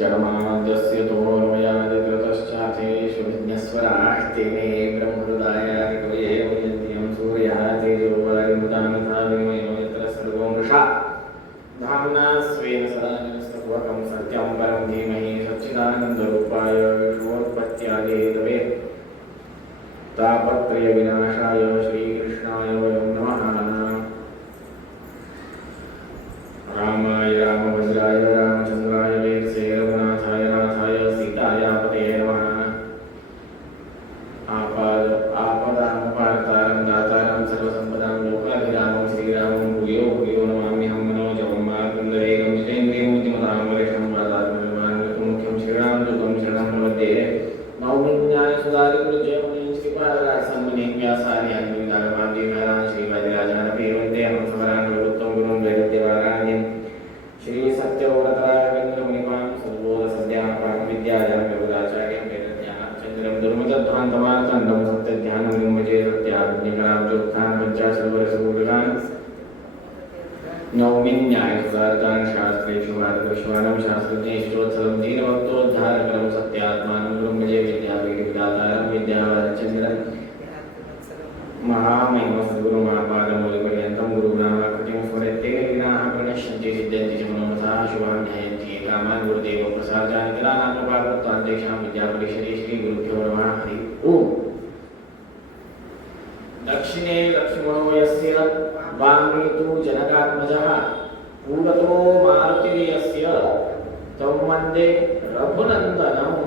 जन्माद्यस्य तोर्मयादिकृतश्चार्थेषु विघ्नस्वराः तेने ब्रह्महृदाय कवये वयन्त्यं सूर्यः तेजो वायुमृतां यथा विनिमयो यत्र सर्वो मृषा धाम्ना स्वेन सदा निरस्तकुहकं सत्यं परं धीमहि सच्चिदानन्दरूपाय विश्वोत्पत्त्यादिहेतवे तापत्रयविनाशाय श्रीकृष्णाय वयं नमः। रामाय रामभद्राय रामचन्द्राय वेदसे रघुनाथाय नाथाय सीताय पतये नमः। आपदामपारतारं दातारं सर्वसम्पदां लोकाभिरामं श्रीरामं भूयो भूयो नमाम्यहं मनोजवं मार्कण्डेयं जितेन्द्रियमूर्तिमतां वरिष्ठं वातात्मविमानमुख्यं श्रीरामदूतं शरणं प्रपद्ये। मौलिन्यायसुधारितुर्जयमुनीं श्रीपादराजसन्मुनीं व्यासार्यान्विदारमाब्धिकारान् श्रीवादिराजानपि वन्दे अहं समरान् गुरुं वैरुध्यवाराध्यं श्री सत्यव्रतराघवेन्द्रमुनिपां सर्वोदसद्यापाकविद्यायां योगाचार्यं वेदज्ञानचन्द्रं दुर्मतध्वान्तमार्तण्डं सत्यध्यानमुनिं भजे सत्याज्ञकराब्जोत्थानं पञ्चाशद्वर्षपूर्वकान् नौमिन्यायसुधारकान् शास्त्रेषु वादविश्वानं शास्त्रज्ञेष्ठोत्सवं दीनभक्तोद्धारकरं सत्यात्मानं गुरुं भजे विद्यापीठविधातारं विद्यावादचन्द्रं महामहिम सद्गुरु महापादमौलिपर्यन्तं गुरुनामाकृतिं स्मरेत्ते विघ्नाः प्रणश्यन्ति सिद्ध्यन्ति च मनोरथाः शुभान् ध्यायन्ति कामान् गुरुदेव प्रसादान्तिरानात्मपादत्वान् तेषां विद्यापरिषदे श्रीगुरुभ्यो नमः। हरि ओम्। दक्षिणे लक्ष्मणो यस्य वामे तु जनकात्मजः पूरतो मारुतिर्यस्य तं वन्दे रघुनन्दनम्।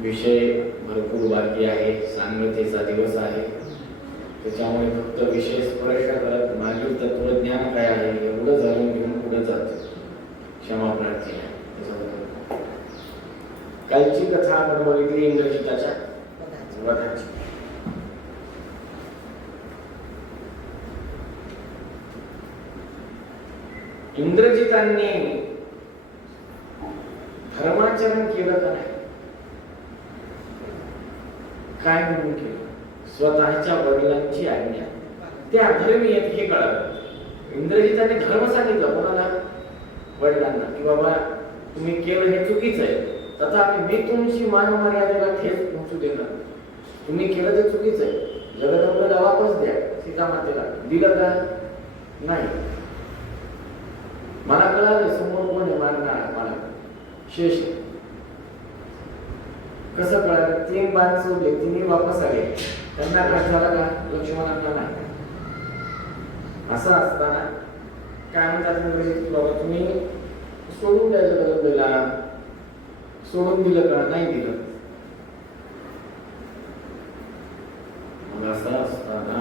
विषय भरपूर बाकी आहे, सांगतेचा दिवस आहे, त्याच्यामुळे फक्त विषय स्पर्श करत मागील तत्वज्ञान काय आहे एवढं जाणून घेऊन पुढे जातो. क्षमा प्रार्थना. कालची कथा आपण बघितली इंद्रजिताच्या वधाची. इंद्रजितांनी धर्माचरण केलं का नाही, काय म्हणून केलं? स्वतःच्या वडिलांची आज्ञा, ते अधर्मी आहेत हे कळलं. इंद्रजिताने धर्म सांगितलं कोणाला? वडिलांना, की बाबा तुम्ही केलं हे चुकीचं आहे, तथापि मी तुमची मान मर्यादेला ठेच पोहोचू देणार. तुम्ही केलं ते चुकीचं आहे, जगदंबेला वापस द्या, सीतामातेला दिलं का? नाही. मला कळालं समोर कोण आहे मारणार मला, शेष. कसं कळालं? 3 बाण सोडले, 3 वापस आले, त्यांना घात झाला का? लक्ष्मणांना नाही. असं असताना काय म्हणतात की बाबा तुम्ही सोडून द्यायचं जगदंबेला, सोडून दिलं का? नाही दिलं. मग असं असताना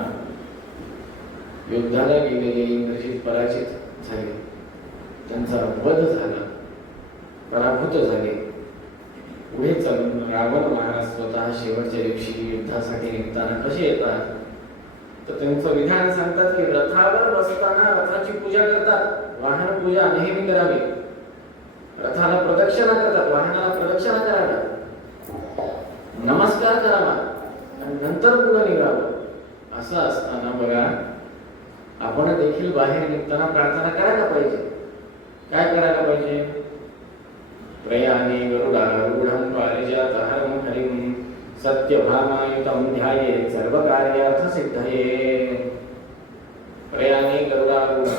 युद्धाला गेलेले इंद्रजित पराजित झाले, त्यांचा वध झाला, पराभूत झाले. पुढे चालून रावण महाराज स्वतः शेवटच्या दिवशी युद्धासाठी निघताना कसे येतात तर त्यांचं विधान सांगतात की रथावर बसताना रथाची पूजा करतात, वाहन पूजा नेहमी करावी, रथाला प्रदक्षिणा करतात, वाहनाला प्रदक्षिणा करावी, नमस्कार करावा आणि नंतर पुढे निघावं. असं असताना बघा आपण देखील बाहेर निघताना प्रार्थना करायला पाहिजे. काय करायला पाहिजे? प्रयाणे गरुडारूढं पारिजातहरं हरिं सत्यभामायुतं ध्यायेत् सर्वकार्यार्थसिद्धये. प्रयाणे गरुडारूढं,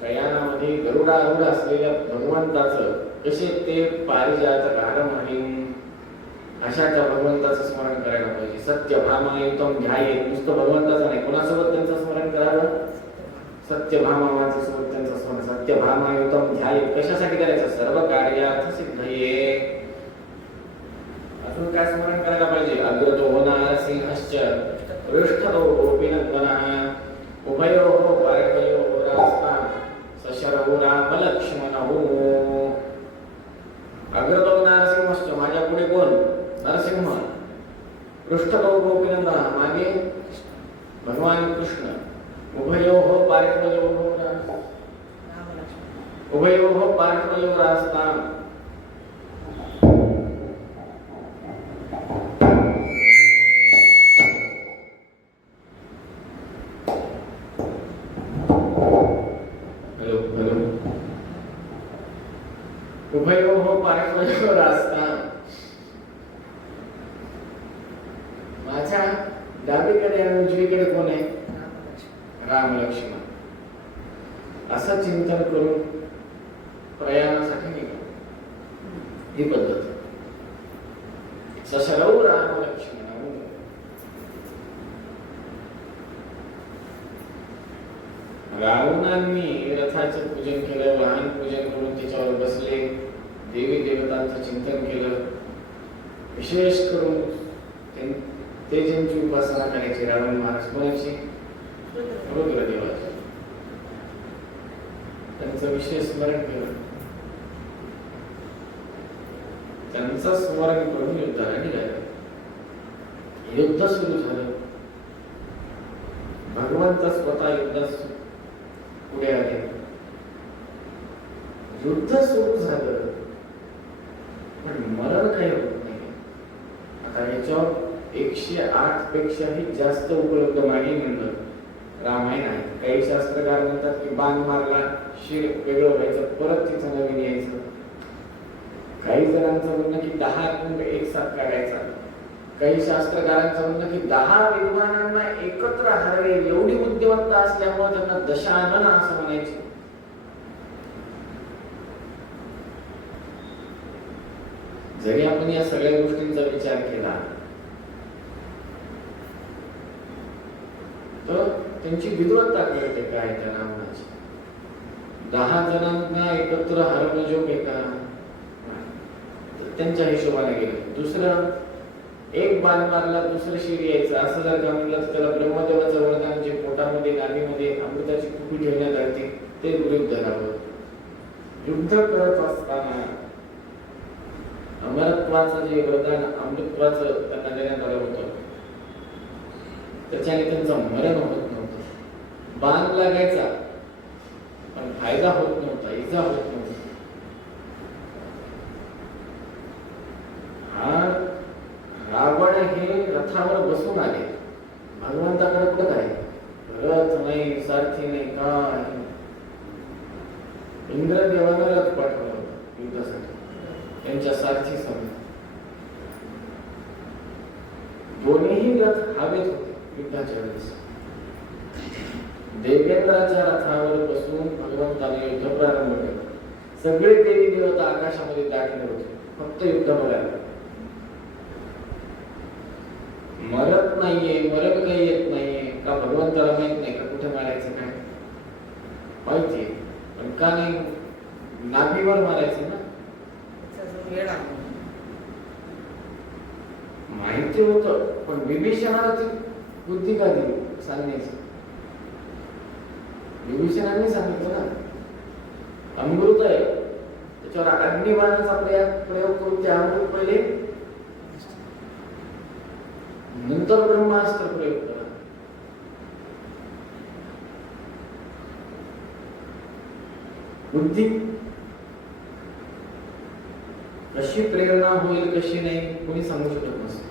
प्रयाणामध्ये गरुडारूढ असलेल्या भगवंताचं कसे ते पारिजातहरं हरिं अशा त्या भगवंताचं स्मरण करायला पाहिजे. सत्यभामायुतं ध्यायेत्, नुसतं भगवंताचं नाही, कोणासोबत त्यांचं स्मरण करावं? सत्यभामाचं सोबत त्यांचं स्मरण. सत्यभामायुतं ध्यायेत् कशासाठी करायचं? सर्व कार्यार्थ सिद्धये. अजून काय स्मरण करायला पाहिजे? अग्रतो नारसिंहश्च पृष्ठतो गोपीनन्दनः उभयोः पार्श्वयोः रास्तां सशरौ रामलक्ष्मणौ. अग्रतो नारसिंहश्च, माझ्या पुढे कोण? नरसिंह. पृष्ठतो गोपीनन्दनः, मागे भगवान कृष्ण. उभयोः पार्श्वयोः उभयोः पार्श्वयोः रास्तां. हेलो हेलो उभयोः पार्श्वयोरास्तां, माझ्या डावीकडे आणि उजवीकडे कोण आहे? राम लक्ष्मण. असं चिंतन करून प्रयाणासाठी निघालो. ही पद्धत. सशरौ राम लक्ष्मण. रावणांनी रथाचं पूजन केलं, वाहन पूजन करून त्याच्यावर बसले, देवी देवतांचं चिंतन केलं. विशेष करून ते ज्यांची उपासना करायची रावण महाराज कोणाची? रुद्रदेवाची. त्यांचं विशेष स्मरण केलं. त्यांचं स्मरण करून युद्धाला निघाले. युद्ध सुरू झालं. भगवंत स्वतः युद्धात पुढे आले. युद्ध सुरू झालं पण मरण काही होत नाही. आता याच्यावर 108 पेक्षाही जास्त उपलब्ध मागे म्हणलं रामायण आहे. काही शास्त्रकार म्हणतात की बाण मारला शिर वेगळं व्हायचं, परत तिथं नवीन यायचं. काही जणांचं म्हणणं की 10 कुंभ एक साथ काढायचा. काही शास्त्रकारांचं म्हणणं की 10 विद्वानांना एकत्र हरवे, एवढी बुद्धिमत्ता असल्यामुळे त्यांना दशानन असं म्हणायचे. जरी आपण या सगळ्या गोष्टींचा विचार केला तर त्यांची विद्वत्ता कळते काय त्या रावणाची. 10 जणांना एकत्र हरवणं जोग आहे का? त्यांच्या हिशोबाने गेलं. दुसरं एक बाण मारला दुसरं शिर यायचं असं जर का म्हणलं तर त्याला ब्रह्मदेवाचं वरदान जे पोटामध्ये नाभीमध्ये अमृताची कुपी ठेवण्यात आली ते गृहीत धरावं. युद्ध करत असताना अमरत्वाचं जे वरदान अमृतत्वाचं त्यांना देण्यात आलं होतं त्याच्याने त्यांचं मरण होत नव्हतं. बाण लागायचा पण फायदा होत नव्हता, इजा होत नव्हती. रावण हे रथावर बसून आले. भगवंताकडे कुठं काय रथ नाही, सारथी नाही, काय. इंद्रदेवानं रथ पाठवला होता युद्धासाठी त्यांच्या सारथी समोर. दोन्ही रथ हवेत होते युद्धाच्या वेळेस. देवेंद्राच्या रथावर बसून भगवंताने युद्ध प्रारंभ केला. सगळे देवी देवता आकाशामध्ये दाखल होते फक्त युद्ध बघायला. मरत नाहीये, मरण काही येत नाहीये का? भगवंताला माहित नाही का कुठे मारायचं काय? माहितीये पण का नाही? नाभीवर मारायचं ना. माहिती होतं पण विभीषणाला ती बुद्धी का दिली सांगण्याची? विभीषणाने सांगितलं ना अमृत आहे त्याच्यावर अग्निबाणाचा प्रयोग करून ते अमृत पहिले नंतर ब्रह्मास्त्र प्रयोग करा. बुद्धी कशी प्रेरणा होईल कशी नाही कोणी सांगू शकत नसतं.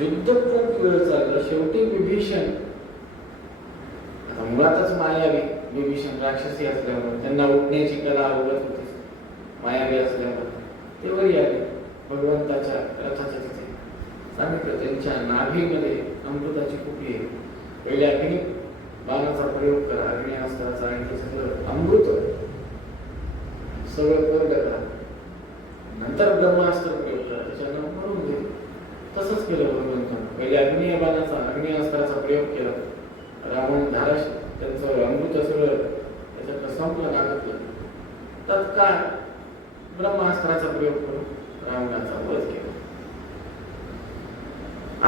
युद्ध खूप वेळ चाललं. शेवटी विभीषण आता मुळातच मायावी, विभीषण राक्षसी असल्यामुळे त्यांना उठण्याची कला आवडत होती. मायावी असल्यामुळे ते वरी आले भगवंताच्या रथाच्या तिथे. सांगितलं त्यांच्या नाभीमध्ये अमृताची कुपी आहे. पहिले अग्नी बाणाचा प्रयोग करा, अग्नी अस्त्राचा आणि सगळं अमृत सगळं प्रयोग करा, नंतर ब्रह्मास्त्र प्रयोग करा, त्याच्यानं म्हणून घे. तसंच केलं भगवंतानं. पहिले अग्नी बाणाचा अग्नी अस्त्राचा प्रयोग केला. रावण धाराश त्यांचं अमृत सगळं त्याच्यात संपलं नागातलं. तत्काळ ब्रह्मास्त्राचा प्रयोग करून रावणाचा वध केला.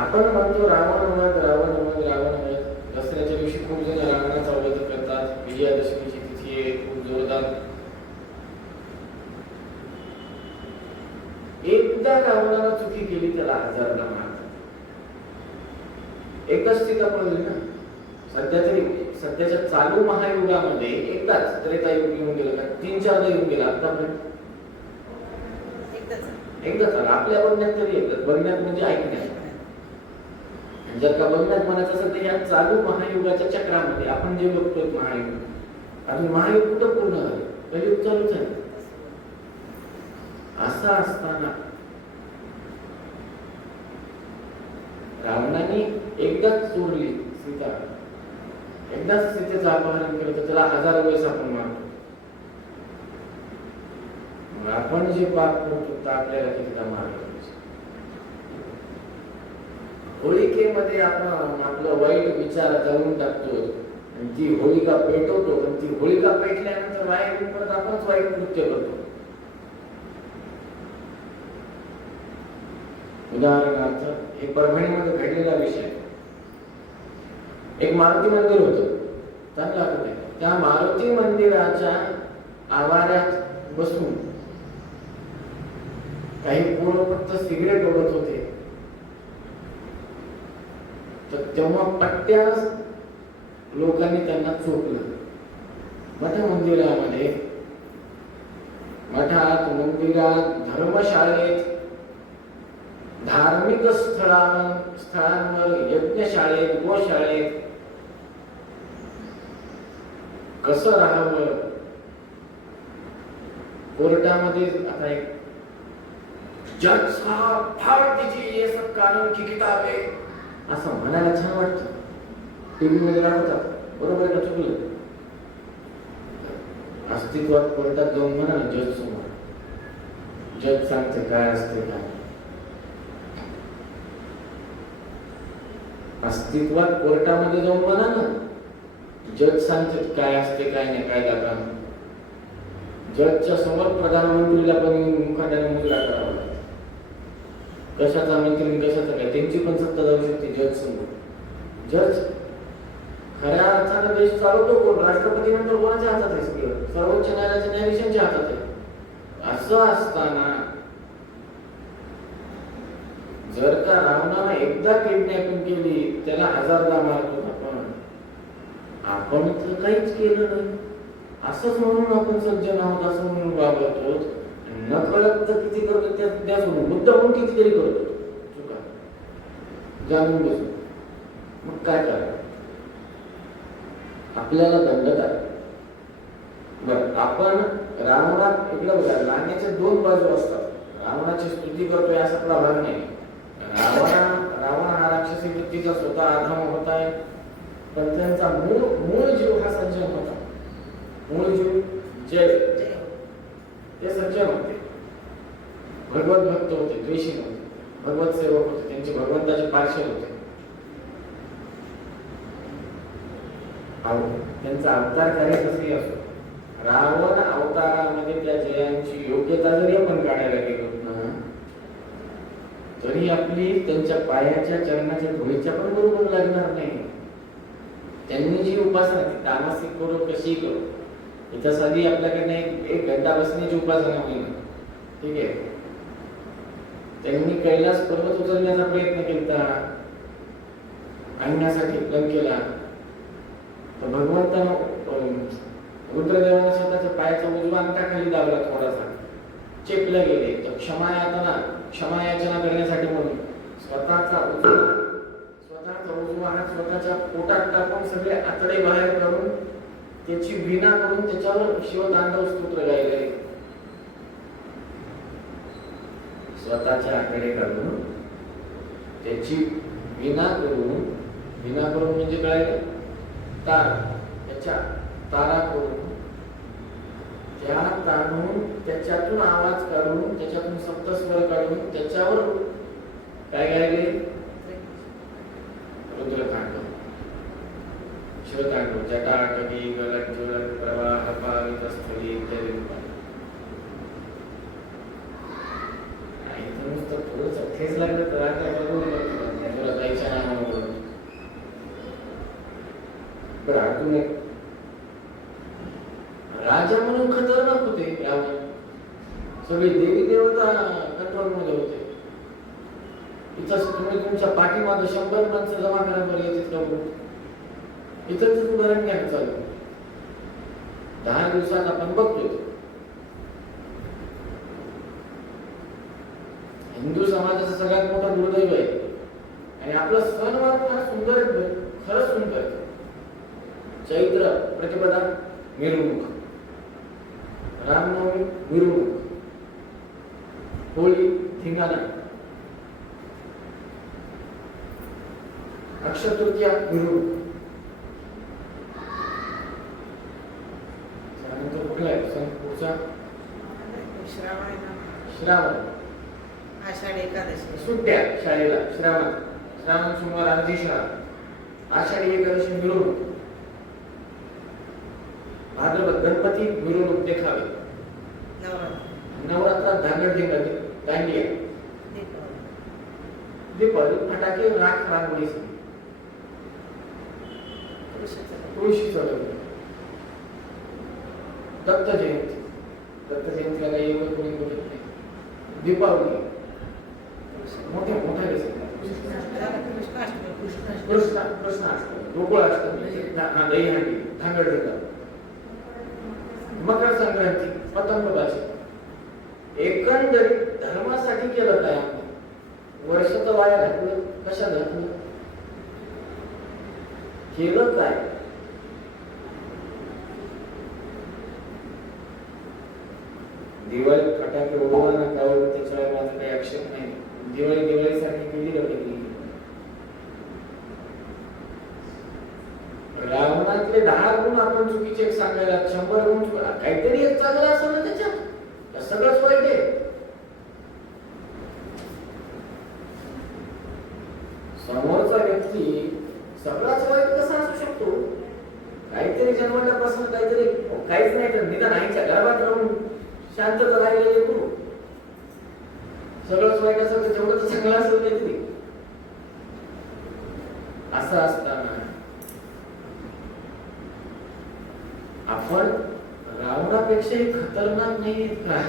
आपण म्हणतो रावण वध, रावण वध, रावण वध. दसऱ्याच्या दिवशी खूप जण रावणाचा वध करतात. विजयादशमीची तिथी आहे खूप जोरदार. एकदा रावणाला चुकी केली त्याला 1000दा मारतात. एकच ती तपवली ना. सध्याच्या चालू महायुगामध्ये एकदाच त्रेतायुग येऊन गेलं का 3-4दा येऊन गेला आतापर्यंत? एकदाच आला. आपल्या बघण्यात तरी एकदाच. बघण्यात म्हणजे ऐकण्यात. जर का बघण्यात म्हणायचं असेल तर या चालू महायुगाच्या चक्रामध्ये आपण जे बघतोय महायुग अजून महायुग कुठं पूर्ण झालं, कलियुग चालूच आहे. असं असताना रावणाने एकदाच चोरली सीता, एकदाच सीतेचं अपहरण केलं तर त्याला 1000 वेळेस आपण मारतो. आपण जे पाप करतो तर आपल्याला कितीदा मारलं. होळिकेमध्ये आपण आपलं वाईट विचार जाळून टाकतो आणि ती होळिका पेटवतो, पण ती होळिका पेटल्यानंतर वाईट आपणच वाईट कृत्य करतो. उदाहरणार्थ हे परभणीमध्ये घडलेला विषय, एक मारुती मंदिर होतं चांगलं आठवत आहे. त्या मारुती मंदिराच्या आवारात बसून काही पोरं फक्त सिगरेट ओढत होते. तर तेव्हा पट्ट्या लोकांनी त्यांना चोपलं. मठ मंदिरामध्ये, मठात, मंदिरात, धर्मशाळेत, धार्मिक स्थळांवर, यज्ञशाळेत, गोशाळेत कसं राहावं, कोर्टामध्ये आता एक जज साहब फाड़ दीजिए ये सब कानून की किताबें असं म्हणायला छान वाटतं. टीव्ही मध्ये दाखवतात, बरोबर का चुकलं? अस्तित्वात कोर्टात जाऊन म्हणा ना, जज समोर, जज सांगते काय असते काय. अस्तित्वात कोर्टामध्ये जाऊन म्हणा ना, जज सांगते काय असते काय नाही, कायदा काम. जजच्या समोर प्रधानमंत्रीला पण मुखाट्याने मुजरा करावा लागतो. कशाचा मंत्री कशाचा काय, त्यांची पण सत्ता जाऊ शकते जज समोर. जज खऱ्या अर्थानं देश चालवतो कोण? राष्ट्रपती नंतर कोणाच्या हातात आहे सगळं? सर्वोच्च न्यायालयाच्या न्यायाधीशांच्या हातात आहे. असं असताना जर का रावणाला एकदा किडनॅपिंग केली, त्याला 1000दा मारतो आपण तर काहीच केलं नाही, असंच म्हणून आपण सज्जन आहोत असं म्हणून वागवतो. नकळत तर किती करतो, त्याच मुद्दामून कितीतरी करतो चुका जाणून बसून. मग काय करायचं? आपल्याला दंड काय? बरं, आपण रावणात इकडं बघा, नाण्याच्या 2 बाजू असतात. रावणाची स्तुती करतोय असातला भाग नाही. रावण हा राक्षसी वृत्तीचा स्वतः आधम होता आहे, पण त्यांचा मूळ जीव हा सज्जन होता. मूळ जीव जय ते सज्जन होते, भगवत भक्त होते, द्वेषी होते, भगवत सेवक होते, त्यांचे भगवंताचे पार्षद होते. त्यांचा अवतार कार्य कसंही असो, रावण अवतारामध्ये त्या जयांची योग्यता जरी आपण काढायला गेलो ना, तरी आपली त्यांच्या पायाच्या चरणाच्या धुळीच्या पण बरोबर लागणार नाही. त्यांनी जी उपासना ती तामसिक करो कशी करो, याच्यासाठी आपल्याकडे एक घंटा बसण्याची उपासना होईल, ठीक आहे. त्यांनी कैलास पर्वत उचलण्याचा प्रयत्न केला, आणण्यासाठी लंकेला, तर भगवंतानं रुद्रदेवानं स्वतःच्या पायाचा उजवा अंगठा खाली दाबला, थोडासा चेपले गेले. तर क्षमा याचना करण्यासाठी म्हणून स्वतःचा उजवा हात स्वतःच्या पोटात टाकून सगळे आतडे बाहेर काढून त्याची विना करून त्याच्यावर शिवतांडव स्तोत्र गायले. स्वतःच्या आतडे काढून त्याची विना करून म्हणजे काय? त्याच्या तारा करून त्या ताणून त्याच्यातून आवाज काढून त्याच्यातून सप्तस्वर काढून त्याच्यावर काय गायले? रुद्रतांडव, शिवतांडव, जटाटवी गलज्वल प्रवाह पावित स्थली इत्यादी. नुसतं थोडंसं ठेच लागलं तर जायच्या नावावर. बरं, अजून एक राजा म्हणून खतरनाक होते रावण. सगळे देवी देवता कंट्रोल मध्ये होते. इथं तुम्ही तुमच्या पाठीमागे 100 माणसं जमा करायला येतात. इथंच उदाहरण घ्या चालू. 10 दिवसात आपण बघतोय हिंदू समाजाचं सगळ्यात मोठं दुर्दैव आहे. आणि आपलं सणवार फार सुंदर आहे, खरंच सुंदर आहे. चैत्र प्रतिपदा मिरवणूक, रामनवमी मिरवणूक, होळी धिंगाणा, अक्षय तृतीया मिरवणूक. त्यानंतर कुठला आहे सण पुढचा? श्रावण, आषाढ एकादशी, सुट्ट्या शाळेला, श्रावण सोमवार आधी शाळा, आषाढी एकादशी मिरवणूक, भाद्रपद गणपती मिरवणूक देखावे, नवरात्रात धांगडधिंगा दांडिया, दीपावली फटाके राख रांगोळी, तुळशीचं लग्न, दत्त जयंतीला काही एवढं कोणी बोलत नाही. दीपावली मोठ्या कृष्णाष्टमी, गोकुळाष्टमी, दहीहंडी, धांगडधिंगा, मकर संक्रांती, पतंगबाजी. एकंदरीत धर्मासाठी केलं काय आम्ही? वर्ष तर वाया घातलं, कशा घातलं? केलं काय? दिवाळी फटाके उडवा ना त्यावर त्याच्यावर माझं काही आक्षेप नाही. दिवाळीसाठी केली गेली. रावणातले 10 गुण आपण चुकीचे सांगायला 100 गुण काहीतरी एक चांगलं असं ना त्याच्यात, सगळंच वाईट आहे. समोरचा व्यक्ती सगळाच वाईट कसा असू शकतो? काहीतरी जन्मल्यापासून काहीतरी काहीच नाही तर निदान आईच्या गर्भात राहून शांतता राहिलेली करू. सगळंच वाईट असेल तर तेवढं तर चांगलं असेल काहीतरी. असं असताना आपण रावणापेक्षाही खतरनाक नाही का?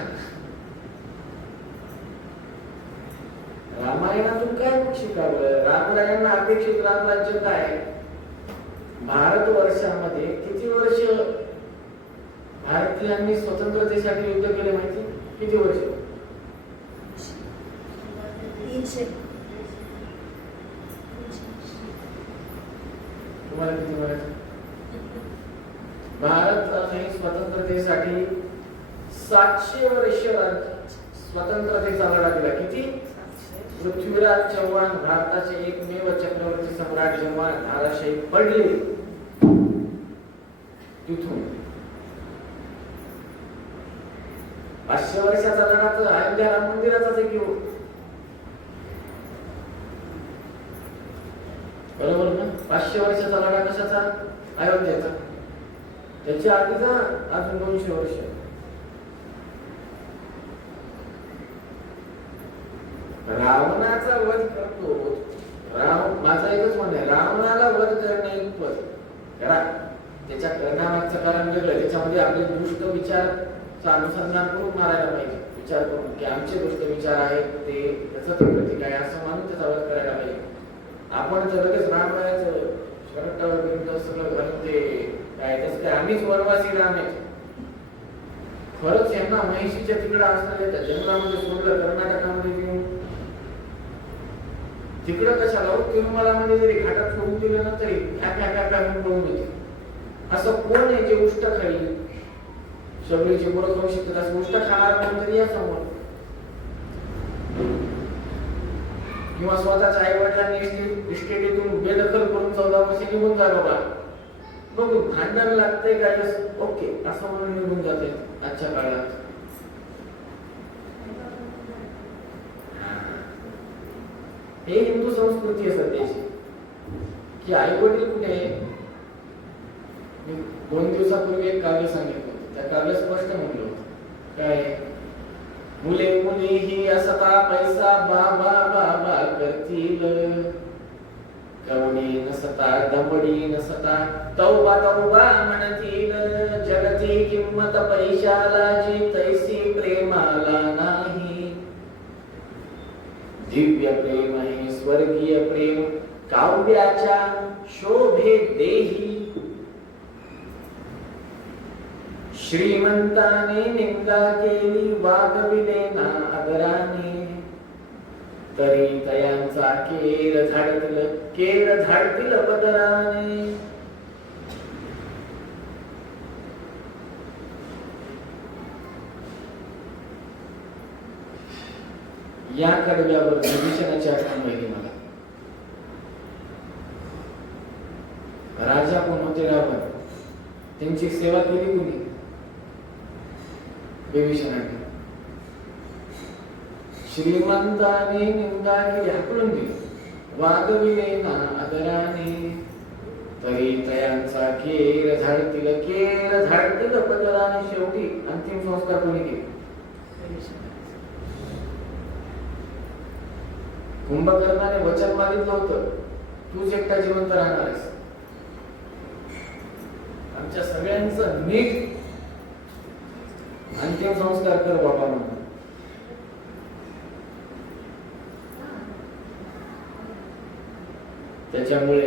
रामायणातून काय शिकावं? रामरायांना अपेक्षित रामराज्य काय? भारतवर्षामध्ये किती वर्ष भारतीयांनी स्वतंत्रतेसाठी युद्ध केले माहिती? किती वर्ष? 300. तुम्हाला किती माहिती? भारताने स्वतंत्रतेसाठी 700 वर्ष स्वतंत्रतेचा लढा दिला. किती? पृथ्वीराज चव्हाण भारताचे एकमेव चक्रवर्ती सम्राट जेव्हा धाराशायी पडले तिथून 500 वर्षाचा लढा तर अयोध्या राम मंदिराचाच आहे की हो. बरोबर ना? 500 वर्षाचा लढा कशाचा? अयोध्याचा. त्याच्या आधीचा अजून 200 वर्ष. रावणाचा वध करतो. माझं एकच म्हणणं आहे, रावणाला वध करणे पद करा. त्याच्या करण्यामागचं कारण वेगळं. त्याच्यामध्ये आपले दुष्ट विचारचं अनुसंधान करून मारायला पाहिजे. विचार करून की आमचे दुष्ट विचार आहेत ते त्याचं प्रतीक आहे असं मानून त्याचा वध करायला पाहिजे. आपण तर लगेच रामरायाचं शर्ट सगळं घालून ते काय तसं काय आम्हीच वनवासी राम आहेत. खरंच यांना महिषीच्या तिकडे असणारे जंगलामध्ये सोडलं, कर्नाटकामध्ये घेऊन तिकडं कशाला? तिरुमलामध्ये जरी घाटात सोडून दिलं ना तरी पळून येते. असं कोण आहे जे उष्ट खाईल? सगळीचे बोरं खाऊ शकतात असं उष्ट खाणार कोणतरी या समोर. किंवा स्वतःच्या आई वडिलांनी इस्टेटीतून बेदखल करून 14 वर्ष निघून जा बाबा, मग भांडण लागतंय काय ओके असं म्हणून निघून जाते आजच्या काळात. हे हिंदू संस्कृती आहे सध्याची की आई वडील कुठे? मी 2 दिवसापूर्वी एक काव्य सांगितलं होतं. त्या काव्य स्पष्ट म्हणलं होतं काय? मुले मुली ही असता पैसा बाबा बाबा करतील, कवडी नसता दमडी नसता तौबा तौबा म्हणतील. जगती किंमत पैशाला जी तैसी प्रेमाला नाही. दिव्य प्रेम हे स्वर्गीय प्रेम काव्याच्या शोभे देही. श्रीमंताने निंदा केली वागविले ना आदराने, तरी तयांचा केर झाडतील पदराने. या कडव्यावर विभीषणाची आठवण राहिली मला. राजा कोण होते? रावण. त्यांची सेवा केली कोणी? विभीषणाने. श्रीमंताने निंदा केली, हाकलून दिली, वागविले ना आदराने, तरी तयांचा केर झाडतील पदराने. शेवटी अंतिम संस्कार कोणी केले? कुंभकर्णाने वचन मागितलं होतं, तूच एकटा जिवंत राहणार आहेस. आमच्या सगळ्यांचं नीट अंतिम संस्कार कर बाबा म्हणून. त्याच्यामुळे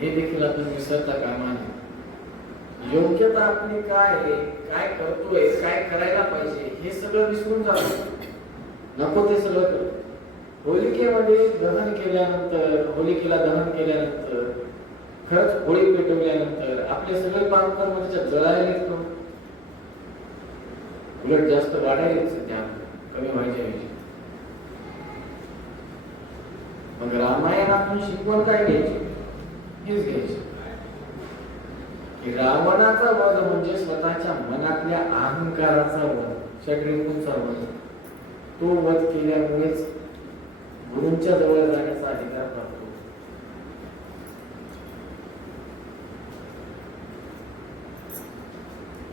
हे देखील आपण विसरता कामा नये. योग्यता आपली काय आहे, काय करतोय, काय करायला पाहिजे हे सगळं विसरून जातो. नको ते सगळं करतो. होलिकेमध्ये दहन केल्यानंतर, होलिकेला दहन केल्यानंतर, खरंच होळी पेटवल्यानंतर आपले सगळे पापकर्म त्याच्यात जळायला येतो. उलट जास्त वाढायला सध्या, कमी व्हायचे. मग रामायणातून शिकवण काय घ्यायची? हेच घ्यायची की रावणाचा वध म्हणजे स्वतःच्या मनातल्या अहंकाराचा वध, षड्रिपूंचा वध. तो वध केल्यामुळेच गुरूंच्या जवळ जाण्याचा अधिकार प्राप्त होतो.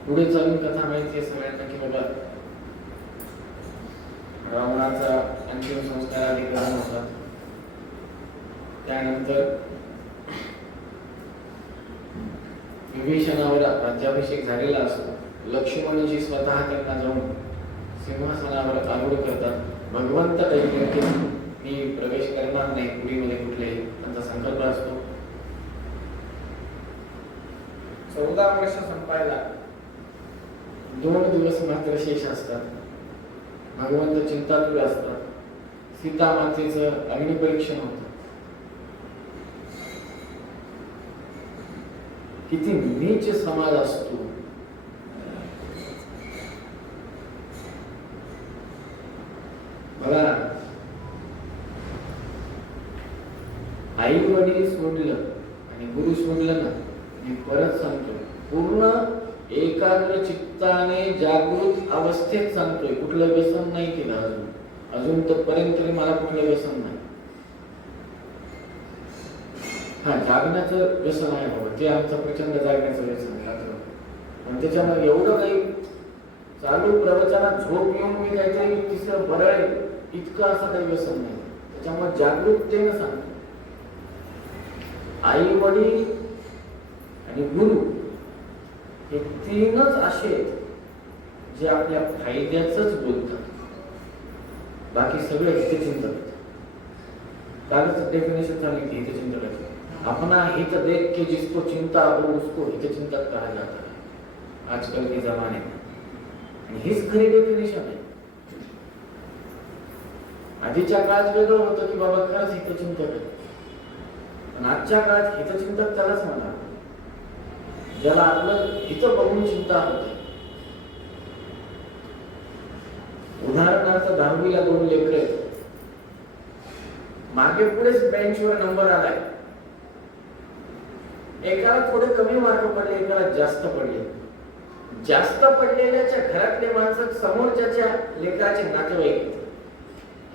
पुढे चालून कथा माहिती आहे सगळ्यांना की बाबा रावणाचा अंतिम संस्कार आधी ग्रहण होता. त्यानंतर विभीषणावर राज्याभिषेक झालेला असतो. लक्ष्मणजी स्वतः त्यांना जाऊन सिंहासनावर आरूढ करतात. भगवंत काही मी प्रवेश करणार नाही पुरीमध्ये कुठलेही, त्यांचा संकल्प असतो. 14 वर्ष संपायला 2 दिवस मात्र शेष असतात. भगवंत चिंतातुर असतात. सीता मातेचं अग्निपरीक्षण होतं. किती नीच समाज असतो. बघा, आई वडील सोडलं आणि गुरु सोडलं ना, मी परत सांगतो, पूर्ण एकाग्र चित्ताने जागृत अवस्थेत सांगतोय. कुठलं व्यसन नाही केलं अजून तर पर्यंत तरी मला कुठलं व्यसन नाही. हा, जागण्याचं व्यसन आहे बाबा, ते आमचं प्रचंड जागण्याचं व्यसन आहे. पण त्याच्यामध्ये एवढं काही चालू प्रवचनात झोप येऊन मी काहीतरी तिसरं बरळ इतकं असं काही व्यसन नाही. त्याच्यामुळे जागरूकतेनं सांगतो. आई वडील आणि गुरु हे तीनच असे जे आपल्या फायद्याचंच बोलतात. बाकी सगळे हितचिंतक. कालच डेफिनेशन सांगितली हितचिंतकाची. अपना हित देख के जिसको चिंता हो उसको हितचिंतक कहा जाता है आजकल के जमाने में. आणि हीच खरी डेफिनेशन आहे. आधीच्या काळात वेगळं होतं की बाबा खरंच हितचिंतक आहे. पण आजच्या काळात हितचिंतक त्यालाच म्हणा ज्याला आपलं हित बघून चिंता होते. उदाहरणार्थ 10वीला 2 लेकरं आहेत. मागे पुढेच बेंचवर नंबर आलाय. एकाला थोडे कमी मार्क पडले, एकाला जास्त पडले. जास्त पडलेल्याच्या घरातले माणसं समोरच्या लेकराचे नातेवाईक,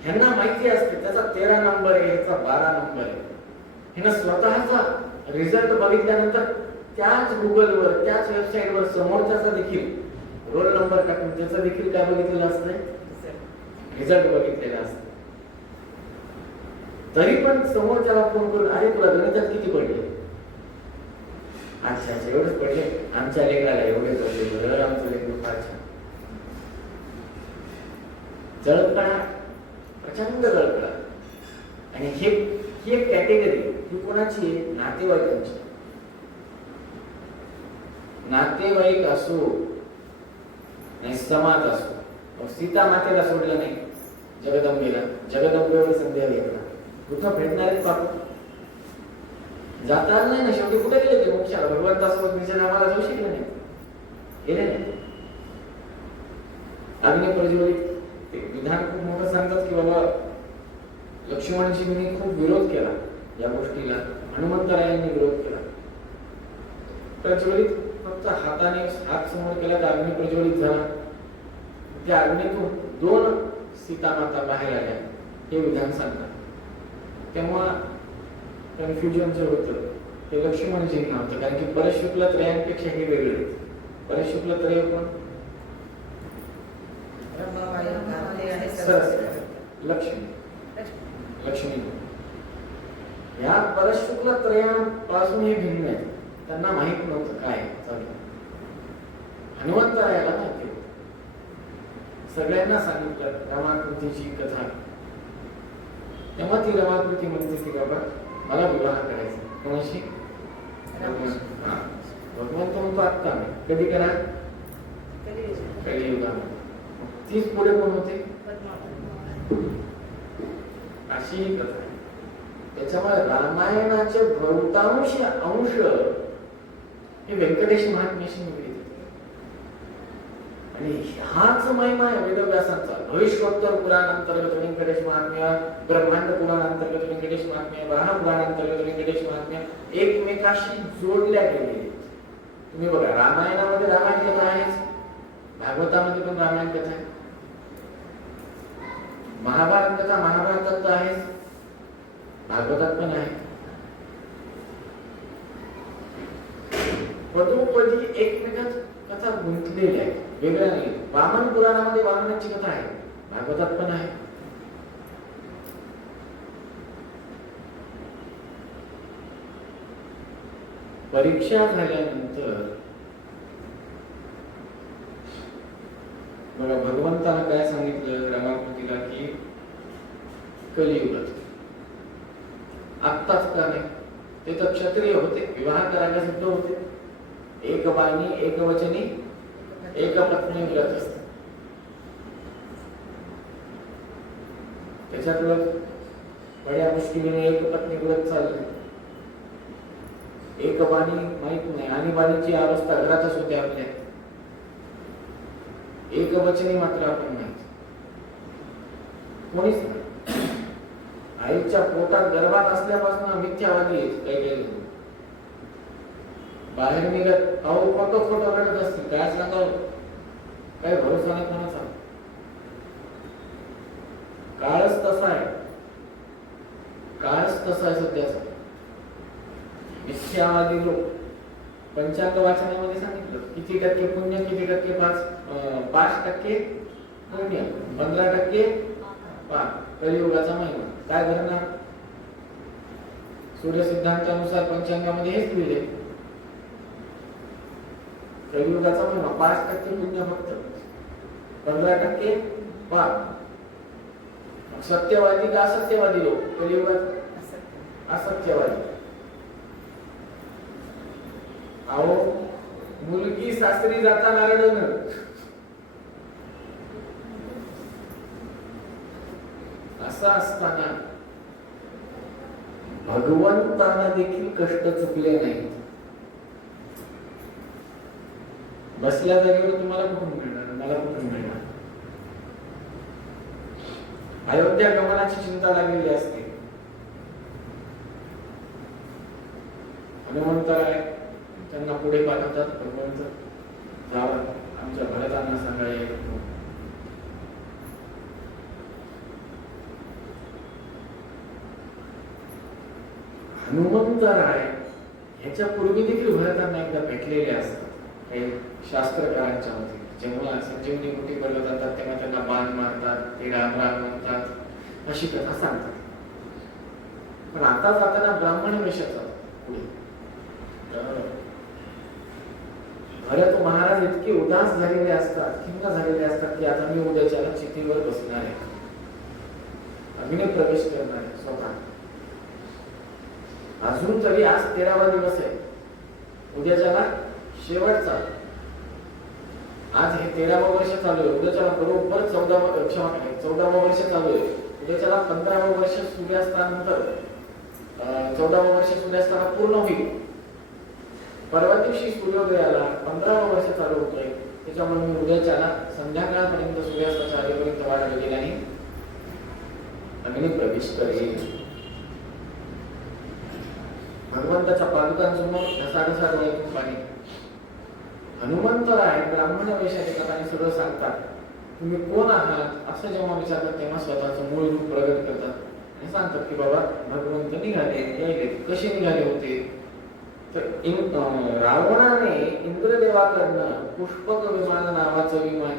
ह्यांना माहिती असते त्याचा 13 नंबर आहे, ह्याचा 12 नंबर आहे. ह्यांना स्वतःचा रिझल्ट बघितल्यानंतर त्याच गुगलवर, त्याच वेबसाईटवर समोरच्याचा देखील रोल नंबर टाकून त्याचा देखील काय बघितलेलं असतंय, रिझल्ट बघितलेला असतं. तरी पण समोरच्याला फोन करून, अरे तुला गणितात किती पडले? अच्छा अच्छा, एवढेच पडले. आमच्या लेकराला एवढे पडले, बरं आमचं लेकर फार छान. जळपणा, प्रचंड जळपणा. आणि ही एक कॅटेगरी ही कोणाची आहे? नातेवाईकांची. नातेवाईक असो आणि समाज असो. सीता मातेला सोडलं नाही, जगदंबेला. जगदंबेवर संध्या घेतला. कुठं भेटणार आहेत बापू? जाता नाही ना. शेवटी कुठे गेले ते मोक्षाला? भगवंतासोबत निश्चय आम्हाला जाऊ शकले नाही, गेले नाही. अग्निप्रज्वलित विधान खूप लक्ष्मणजींनी खूप विरोध केला या गोष्टीला, हनुमंतरायांनी विरोध केला. प्रज्वलित फक्त हाताने हात समोर केला तर अग्नी प्रज्वलित झाला. त्या अग्नीतून 2 सीतामाता बाहेर आल्या हे विधान सांगतात. तेव्हा कन्फ्युजन जे होतं ते लक्ष्मणजींना होतं, कारण की परशुक्ल त्रयांपेक्षा हे वेगळे. परशुक्ल त्रय पण ब्रह्मा, वायू, कार्तिक आणि सरस्वती, लक्ष्मी. या परशुक्ल त्रयापासून हे भिन्न आहे. त्यांना माहित नव्हतं काय चालू. हनुमंतरायाला माहिती होतं. सगळ्यांना सांगितलं रमाकृतीची कथा. तेव्हा ती रमाकृती म्हणते की बाबा मला विवाह करायचा. कोणाशी? भगवंत म्हणतो आत्ता नाही, कधी करा? कलियुगामध्ये. तीच पुढे कोण होते? अशी ही कथा आहे. त्याच्यामुळे रामायणाचे बहुतांश अंश हे व्यंकटेश महात्म्याशी निगडीत. आणि हाच महिमा आहे वेदव्यासांचा. भविष्योत्तर पुराण अंतर्गत व्यंकटेश महात्म्य, ब्रह्मांड पुराण अंतर्गत व्यंकटेश महात्म्य, वराह पुराण अंतर्गत व्यंकटेश महात्म्य एकमेकाशी जोडल्या गेलेले. तुम्ही बघा, रामायणामध्ये रामायण कथा आहेच, भागवतामध्ये पण रामायण कथा आहे, महाभारत कथा महाभारतात तर आहेच, भागवतात पण आहे. पदोपदी एकमेकात कथा गुंतलेल्या आहेत, वेगळ्या नाही. वामन पुराणामध्ये वामनाची कथा आहे, भागवतात पण आहे. परीक्षा झाल्यानंतर बघा भगवंतानं काय सांगितलं रमाकृतीला की कलियुगात. आत्ताच का नाही? ते तर क्षत्रिय होते, विवाह करायला सिद्ध होते. एक बाणी एक वचनी एक पत्नी व्रत असते. त्याच्यात बड्या मुश्किलीने एक पत्नी व्रत चालले. एक बाणी माहित नाही, आणि बाणीची अवस्था घरातच होते आपल्या. एक वचनी मात्र आपण माहित कोणीच नाही. आईच्या पोटात गर्भात असल्यापासून मिथ्यावादी काही काही बाहेर निघत अहो खोटं रडत असतील. काय सांगावं, काही भरोसा नाही कोणाचा. काळच तसा आहे, काळच तसा आहे सध्याचा. मिथ्यावादी लोक पंचांग वाचनामध्ये सांगितलं किती टक्के पुण्य, किती टक्के 5% पुण्य, 15% पाप. कलियुगाचा महिमा काय करणार? सूर्य सिद्धांतानुसार पंचांगामध्ये हेच लिहिले. कलियुगाचा महिमा 5% पुण्य फक्त, 15% पाप. सत्यवादी का असत्यवादी लोक? कलियुगात असत्यवादी. अहो मुलगी सासरी जाताना रडणं, असं असताना भगवंतांना देखील कष्ट चुकले नाही. बसल्या जागेवर तुम्हाला कुठून मिळणार, मला कुठून मिळणार? अयोध्या गमनाची चिंता लागलेली असते. हनुमंतराय त्यांना पुढे पाठवतात. भगवंत जावा आमच्या भरतांना सांगा. हनुमंतराय ह्याच्या पूर्वी देखील भरतांना एकदा भेटलेले असतात काही शास्त्रकारांच्या मध्ये. जेव्हा संजीवनी मोठी करत जातात तेव्हा त्यांना बाण मारतात, ते राम राम म्हणतात, अशी कथा सांगतात. पण आता जाताना ब्राह्मण वेशाचा पुढे भरत महाराज इतके उदास झालेले असतात, खिन्न झालेले असतात की आता मी उद्याच्याला चितीवर बसणार आहे, अग्नी प्रवेश करणार आहे स्वतः. अजून तरी आज 13वा दिवस आहे, उद्याच्याला शेवटचा. आज हे 13वं वर्ष चालू आहे, उद्याच्याला बरोबर 14वं वर्ष चालू आहे. उद्याच्याला 15वं वर्ष सूर्यास्तानंतर 14वं वर्ष सूर्यास्ताना पूर्ण होईल. परवा दिवशी सूर्योदयाला 15वं वर्ष चालू होतोय. त्याच्यामुळे मी उद्याच्याला संध्याकाळपर्यंत सूर्यास्ताच्या आधीपर्यंत वाट बघेल आणि अग्नी प्रवेश करेल. भगवंताच्या पादुकांसमोर घसा डोळ्यातून पाणी. हनुमंतराय ब्राह्मण वेशात येतात आणि सरळ सांगतात तुम्ही कोण आहात असं जेव्हा विचारतात तेव्हा स्वतःचं मूळ रूप प्रगट करतात आणि सांगतात की बाबा भगवंत निघाले यायले. कसे निघाले होते तर रावणाने इंद्रदेवाकडनं पुष्पक विमान नावाचं विमान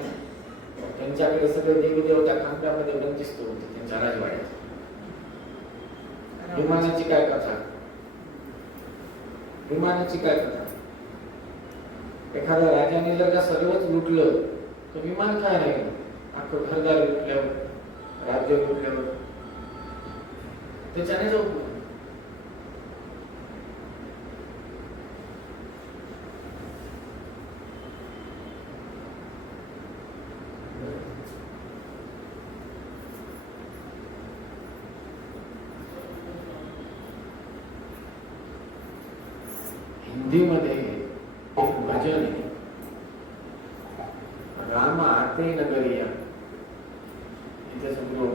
त्यांच्याकडे सगळे देवीदेव त्या खांब्यामध्ये बंदिस्त होते त्यांच्या राजवाड्यात. विमानाची काय कथा? विमानाची काय कथा? एखाद्या राजाने जर का सर्वच लुटलं तर विमान काय राहील? अख्खं घरदार लुटल्यावर राज्य लुटल्यावर त्याच्याने जो हिंदीमध्ये एक भजन आहे राम आते नगरिया. इथे समजू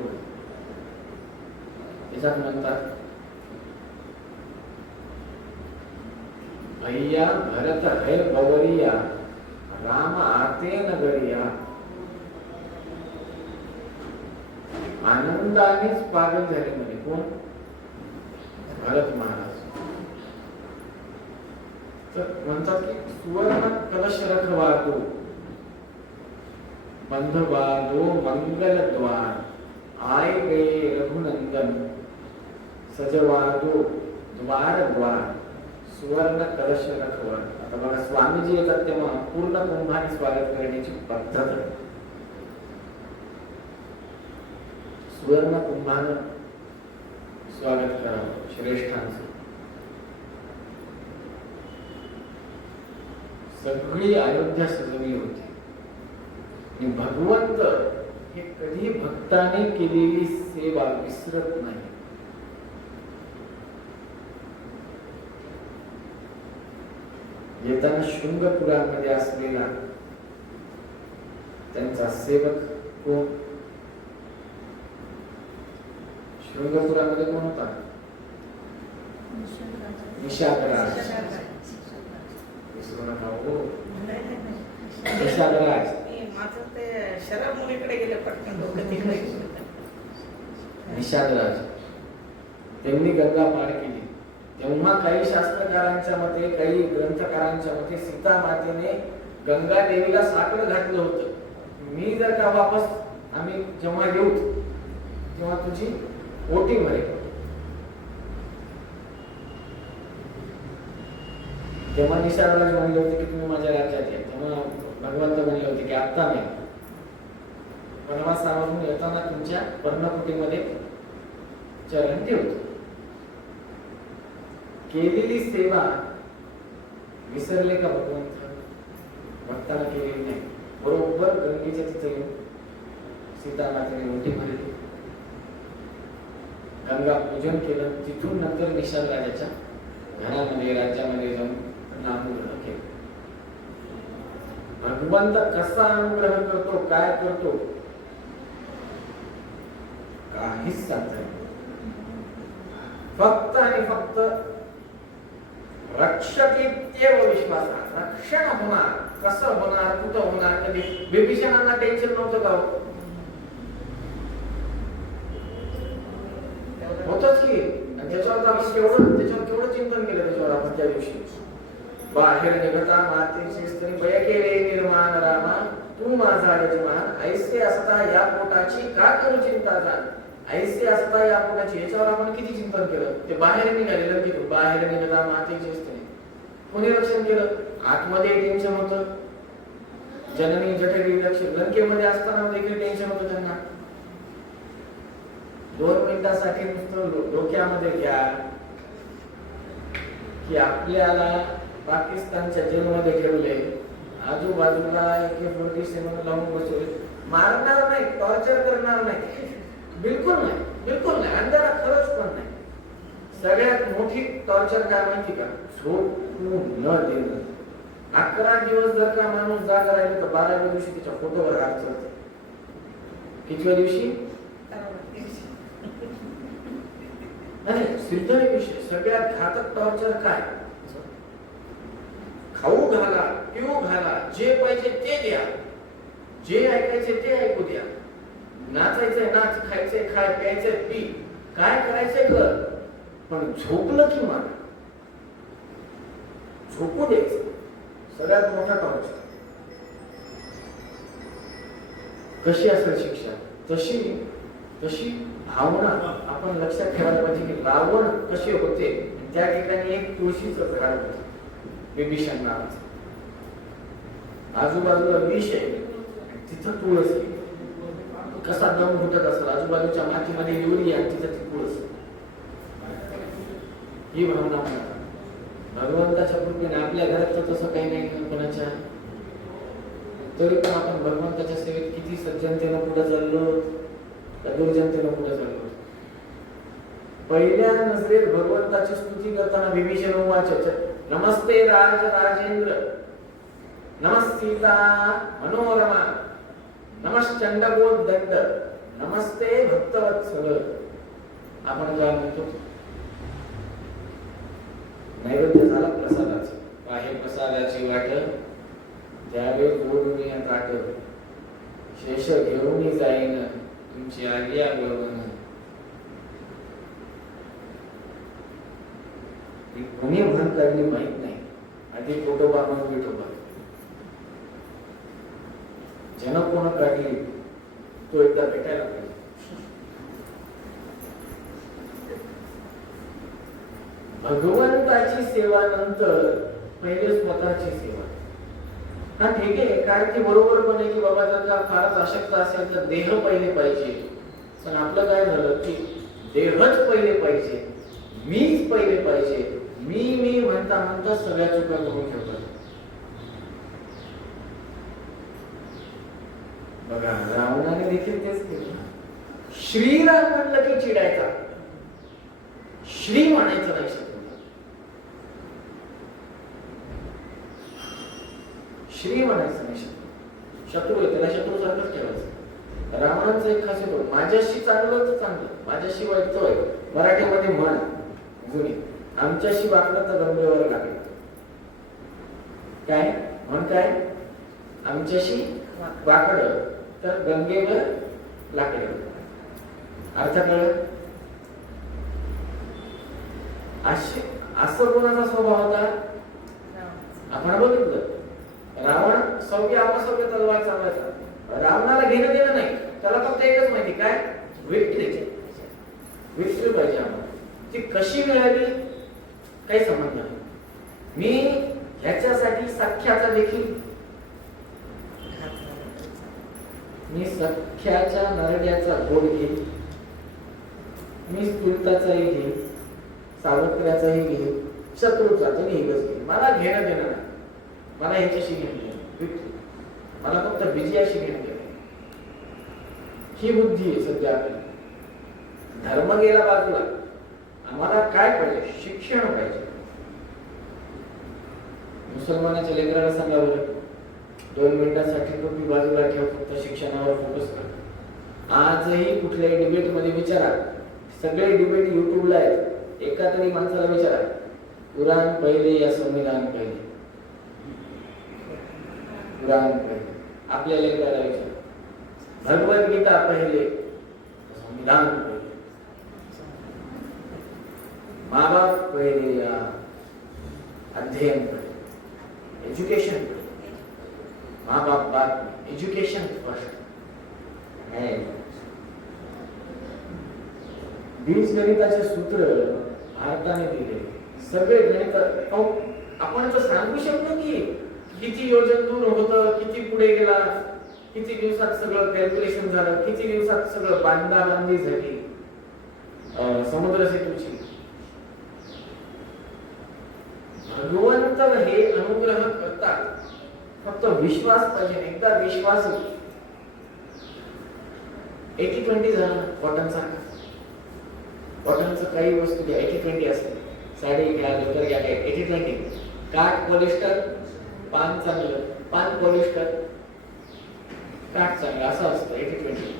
याच्यात म्हणतात भैया भरत है बवरिया राम आते नगरिया. आनंदानेच पागल झाले म्हणे. कोण? भरत महाराज. तर म्हणतात की सुवर्ण कलश रखवातो बंधवादो मंगल द्वार आय गए रघुनंदन सजवादो द्वार द्वार सुवर्ण कलश रखवार. आता बघा स्वामीजी येतात तेव्हा पूर्ण कुंभाने स्वागत करण्याची पद्धत आहे. सुवर्ण कुंभानं स्वागत करावं श्रेष्ठांचं. सगळी अयोध्या सजवली होती आणि भगवंत हे कधी भक्ताने केलेली सेवा विसरत नाही. येताना शृंगपुरामध्ये असलेला त्यांचा सेवक कोण? शृंगपुरामध्ये कोण होता? निषादराज. विसरू नका हो. निषादराज. माझं ते शरद मुलीकडे गेले पटकन डोकं तिकडे. निषादराज त्यांनी गंगा पार केली. तेव्हा काही शास्त्रकारांच्या मते काही ग्रंथकारांच्या मते सीता मातेने गंगा देवीला साकडं घातलं होतं. मी जर का वापस आम्ही जेव्हा येऊ तेव्हा तुझी ओटी भरेल. तेव्हा निषादराज म्हणले होते की तुम्ही माझ्या राज्यात या. तेव्हा भगवंत म्हणले होते की आत्ता नाही, वनवासावरून येताना तुमच्या पर्णकुटीमध्ये चरण ठेवतो. केलेली सेवा विसरले का भगवंत? भक्ताला केलेली नाही. बरोबर गंगेच्या तिथे येऊन सीता मातेने ओटी भरली, गंगा पूजन केलं. तिथून नंतर निषादराजाच्या घरामध्ये राज्यामध्ये जाऊन नामग्रह केलं. भगवंत कसा अनुग्रह करतो, काय करतो, काहीच सांगता येत. फक्त आणि फक्त रक्षतीत्येव विश्वासा. रक्षण होणार, कसं होणार, कुठं होणार, कधी. विभीषणांना टेन्शन नव्हतं का? होतच की. त्याच्यावर आपण केवढं चिंतन केलं त्याच्यावर आपण त्या दिवशी. बाहेर निघता मातेची स्त्री भय केले निर्माण रामा तू माझा यजमान ऐसे असता या पोटाची का करू चिंता जाण. ऐसे असता या पोटाची, याच्यावर आपण किती चिंतन केलं. ते बाहेर निघाले लंकेतून. बाहेर निघता मातेची स्त्री. कोणी रक्षण केलं? आतमध्ये टेन्शन होतं. जननी जठरी रक्षण. लंकेमध्ये असताना देखील टेन्शन होतं त्यांना. 2 मिनिटासाठी नुसतं डोक्यामध्ये घ्या की आपल्याला पाकिस्तानच्या जेलमध्ये ठेवले, आजूबाजूला AK-47 लावून बसवले. मारणार नाही, टॉर्चर करणार नाही, बिलकुल नाही, बिलकुल नाही. अंधारा खरंच पण नाही. सगळ्यात मोठी टॉर्चर काय माहिती का? झोपू न देणं. 11 दिवस जर का माणूस जागा राहिला तर 12व्या दिवशी त्याच्या फोटोवर हात चढते. कितव्या दिवशी? नाही सिद्ध आहे विषय. सगळ्यात घातक टॉर्चर काय? खाऊ घाला, पिऊ घाला, जे पाहिजे ते द्या, जे ऐकायचे ते ऐकू द्या, नाचायचंय नाच, खायचंय खाय, प्यायचंय पी, काय करायचंय कर, पण झोपलं की मार, झोपू द्यायचं. सगळ्यात मोठा टॉर्चर. कशी असेल शिक्षा? तशी भावना आपण लक्षात ठेवायला पाहिजे की रावण कसे होते. त्या ठिकाणी एक तुळशीचं झाड होतं, विभीषण नावाचं. आजूबाजूला विष आहे, तिथं तुळस आहे. कसा दम घुटत असेल, आजूबाजूच्या मातीमध्ये युरिया, तिथं ती तुळस. ही भावना म्हणा. भगवंताच्या कृपेने आपल्या घरात तर तसं काही नाही कोणाच्या, तरी पण आपण भगवंताच्या सेवेत किती सज्जनतेनं पुढे चाललो त्या दुर्जनतेनं पुढे चाललो. पहिल्या नजरेत भगवंताची स्तुती करताना विभीषण उवाच, नमस्ते राज राजेंद्र, नमस्सीता मनोरमा, नमश्चंडकोद दंड, नमस्ते भक्तवत्सल. आपण काय म्हणतो? नैवेद्य झाला प्रसादाचं, आहे प्रसादाची वाट, त्यावेळी गोडून ताट, शेष घेऊन जाईन तुमची आज्ञा गवन. कोणी म्हण काढली माहित नाही. आधी पोटोबा मग विठोबा. ज्यानं कोण काढली तो एकदा भेटायला पाहिजे. भगवंताची सेवा नंतर पहिले स्वतःची सेवा. हा ठीक आहे, काय ते बरोबर पण आहे की बाबा जर का फारच अशक्त असेल तर देह पहिले पाहिजे. पण आपलं काय झालं की देहच पहिले पाहिजे, मीच पहिले पाहिजे. मी म्हणता म्हणता सगळ्या चुका करून ठेवतात. बघा रावणाने देखील तेच केलं. श्रीराम म्हटलं की चिडायचा, श्री म्हणायचं नाही शत्रूला. श्री म्हणायचं नाही शत्रू. शत्रू आहे त्याला शत्रू सारखंच ठेवायचं. रावणाचं एक खासियत होतं, माझ्याशी चांगलं तर चांगलं, माझ्याशी वाईट तो आहे. मराठीमध्ये म्हण जुनी, आमच्याशी वागलं तर गंगेवर लागेल. काय म्हण? काय? आमच्याशी वाकडं तर गंगेवर लागेल. अर्थ कळलं? असं कोणाचा स्वभाव होता? आपण बघितलं, रावण सौख्य अपसौख्य तलवार चालवायचा. रावणाला घेणं देणं नाही, त्याला फक्त एकच माहिती, काय? विक्ट्री. विक्ट्री पाहिजे आम्हाला. ती कशी मिळाली काही संबंध नाही. मी ह्याच्यासाठी सख्याचा देखील, मी सख्याच्या नरड्याचा गोड घेईन, मी स्तुलताचाही घेईन, सावत्र्याचाही घेईन, शत्रूचा निघच घेईन. मला घेणं देणं नाही, मला ह्याच्याशी घेणं, मला फक्त विजयाशी घेणं देणं. ही बुद्धी आहे सध्या आपली. धर्म गेला बाजूला, आम्हाला काय पाहिजे? शिक्षण पाहिजे. मुसलमानाच्या लेकराला सांगा बरं, 2 मिनिटांसाठी टोपी बाजूला ठेव, फक्त शिक्षणावर फोकस कर. आजही कुठल्याही डिबेट मध्ये विचारा, सगळे डिबेट युट्यूबला आहेत, एका तरी माणसाला विचारा, कुराण पहिले या संविधान पहिले? कुराण पहिले. आपल्या लेकराला विचारा, भगवद्गीता पहिले संविधान पहिले? माँ बाप पहिले या अध्ययन पहिले? एज्युकेशन पहिले. माँ बाप बाद, एज्युकेशन फर्स्ट. बीजगणिताचे सूत्र भारताने दिले. सगळे गणित आपण तर सांगू शकतो की किती योजन दूर होतं, किती पुढे गेला, किती दिवसात सगळं कॅल्क्युलेशन झालं, किती दिवसात सगळं बांधाबांधी झाली समुद्र सेतूची. भगवंत हे अनुग्रह करतात, फक्त विश्वास पाहिजे. एकदा विश्वास 80-20 झालं कॉटनचा. कॉटनचं काही वस्तू घ्या, 80-20 असते. साडी घ्या, धोतर घ्या, 80-20. काठ पॉलिस्टर, पान चांगलं, पान पॉलिस्टर, काठ चांगलं, असं असतं 80-20.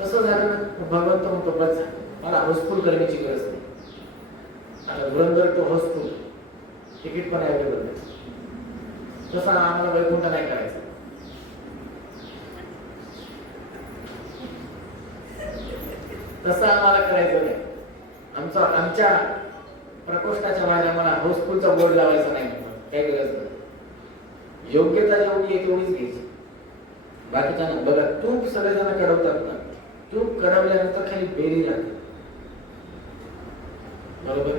तसं झालं ना, भगवंत म्हणतो बस, मला हाऊसफुल करण्याची गरज नाही. आता धुरंधर तो हाऊसफुल, तिकीट पण अवेलेबल नाही. तसं आम्हाला वैकुंठ नाही करायचं. तसं आम्हाला करायचं नाही. आमच्या प्रकोष्ठाच्या बाहेर आम्हाला हाऊसफुलचा बोर्ड लावायचा नाही. काही गरज नाही. योग्यता जेवढी आहे तेवढीच घ्यायची. बाकीच्या बघा, तूप सगळेजण कडवतात ना, तूप कडवल्यानंतर खाली बेरी राहते, बरोबर?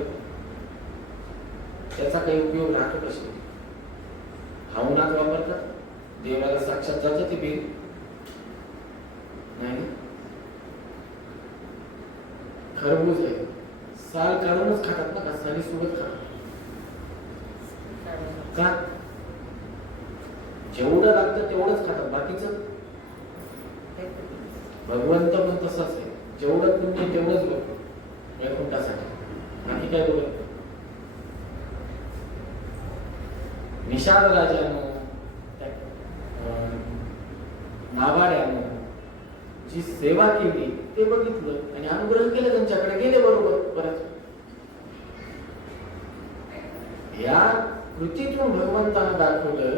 त्याचा काही उपयोग राहतो कशी? हवनात वापरतात, देवाला साक्षात जातं ती बेरी नाही. खरबूज आहे, साल काढूनच खातात ना, का साली सोबत खातात का? जेवढं लागतं तेवढंच खातात, बाकीचं भगवंत पण तसंच आहे. जेवढं पुण्य तेवढंच बघतो वैकुंठासाठी, बाकी काय बघत. निषाद राजानं, नावाड्यानं जी सेवा केली ते बघितलं आणि अनुग्रह केलं, त्यांच्याकडे गेले बरोबर. परत या कृतीतून भगवंतानं दाखवलं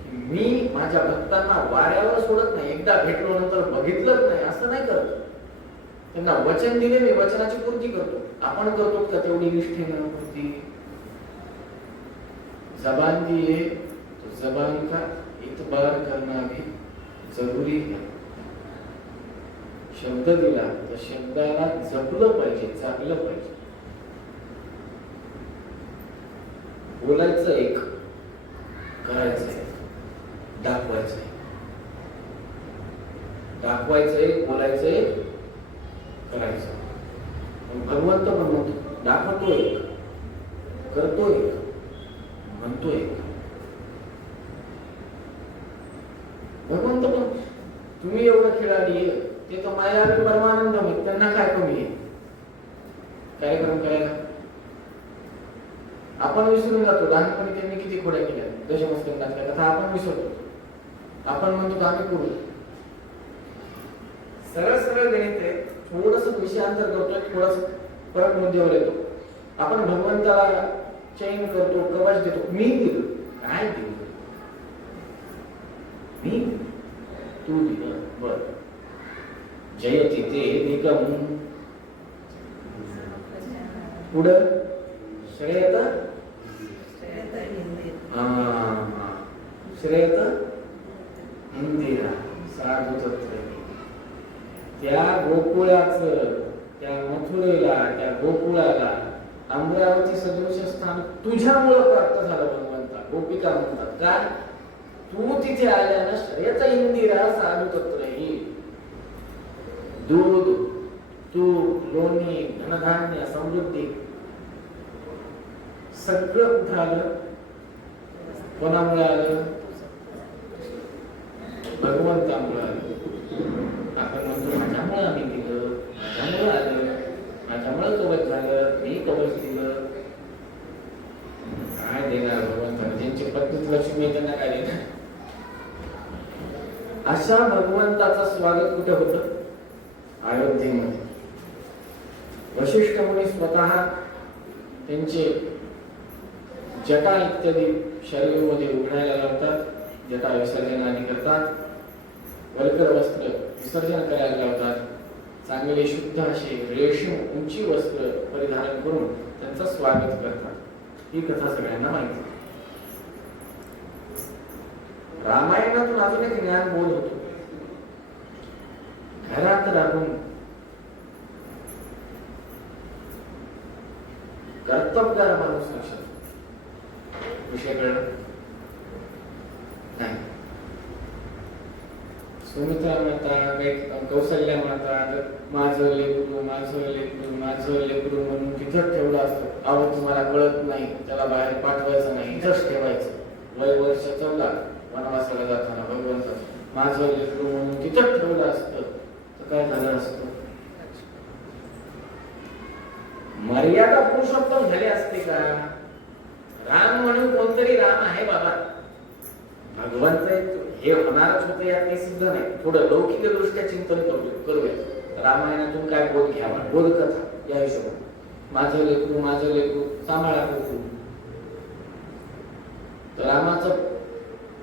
की मी माझ्या भक्तांना वाऱ्यावर सोडत नाही. एकदा भेटलो नंतर बघितलंच नाही असं नाही करत. त्यांना वचन दिले, मी वचनाची पूर्ती करतो. आपण करतो का तेवढी निष्ठेनं पूर्ती? जबान दी है तो जबान का इतबार करना भी जरुरी है. शब्द दिला तर शब्दाला जपलं पाहिजे, चांगलं पाहिजे. बोलायचं एक, करायचं एक, दाखवायचं एक. दाखवायचं एक, बोलायचं एक, करायचं. भगवंत पण म्हणतो, दाखवतो एक, करतो एक, म्हणतो एक. भगवंत पण तुम्ही एवढं खेळाडी ते तर माझ्या परमानंद आहेत, त्यांना काय कमी आहे कार्यक्रम करायला? आपण विसरून जातो. लहानपणी त्यांनी किती खोड्या केल्या, दशमस्कंदातल्या कथा आपण विसरतो. आपण म्हणतो आम्ही करू. सरळ सरळ गणित आहे, थोडस विषयांतर करतोय, थोडस परत मुद्द्यावर येतो. आपण भगवंताला चैन करतो, कवच देतो. मी दिलं, काय दिलं? मी, तू दिलं, बर. जयति ते निगम पुढं श्रेयत श्रेयत इंदिरा साधू तत्व. त्या गोकुळाचं, त्या मथुरेला, त्या गोकुळाला अमरावती सदृश स्थान तुझ्यामुळं प्राप्त झालं भगवंता. गोपिका म्हणतात का? तू तिथे आल्यानं श्रेयत इंदिरा साधू तत्व ही. दूध, तूप, लोणी, धनधान्य, समृद्धी सगळं झालं. कोणामुळे आलं? भगवंतामुळे आलं. आपण म्हणतो माझ्यामुळे आम्ही दिलं, माझ्यामुळे आलं, माझ्यामुळे कवच झालं, मी कवच दिलं. काय देणार भगवंताला? ज्यांची पत्नीच लक्ष्मी आहे त्यांना काय देणार? अशा भगवंताचं स्वागत कुठे होतं? अयोध्येमध्ये. वशिष्ठ मुनी स्वतः त्यांचे जटा इत्यादी शरीरामध्ये उघडायला लावतात, जटा विसर्जन आधी करतात, वल्कर वस्त्र विसर्जन करायला लावतात, चांगले शुद्ध असे रेशीम उंची वस्त्र परिधान करून त्यांचं स्वागत करतात. ही कथा सगळ्यांना माहिती. रामायणातून अजून एक ज्ञान बोध होतो. घरात राहून कर्तव्यदार माणूस नसतो. विषय कळलं नाही? सुमित्रा माता, कौशल्या माता, माझं लेकरू, माझं लेकरू, माझं लेकरू म्हणून तिथंच ठेवलं असतं. अहो तुम्हाला कळत नाही, त्याला बाहेर पाठवायचं नाही, इथंच ठेवायचं. वय वर्ष 14 वनवासाला जाताना भगवंत माझं लेकरू म्हणून तिथंच ठेवलं असतं तर काय झालं असतं? मर्यादा पुरुषोत्तम झाली असते का? राम म्हणून कोणतरी राम आहे बाबा, भगवंत हे होणारच होतं यात काही सिद्ध नाही. थोडं लौकिक दृष्ट्या चिंतन करूया. रामायणातून काय बोध घ्यावा, बोधकथा या हिशोबाने. माझं लेकरू सांभाळा तू. तर रामाचं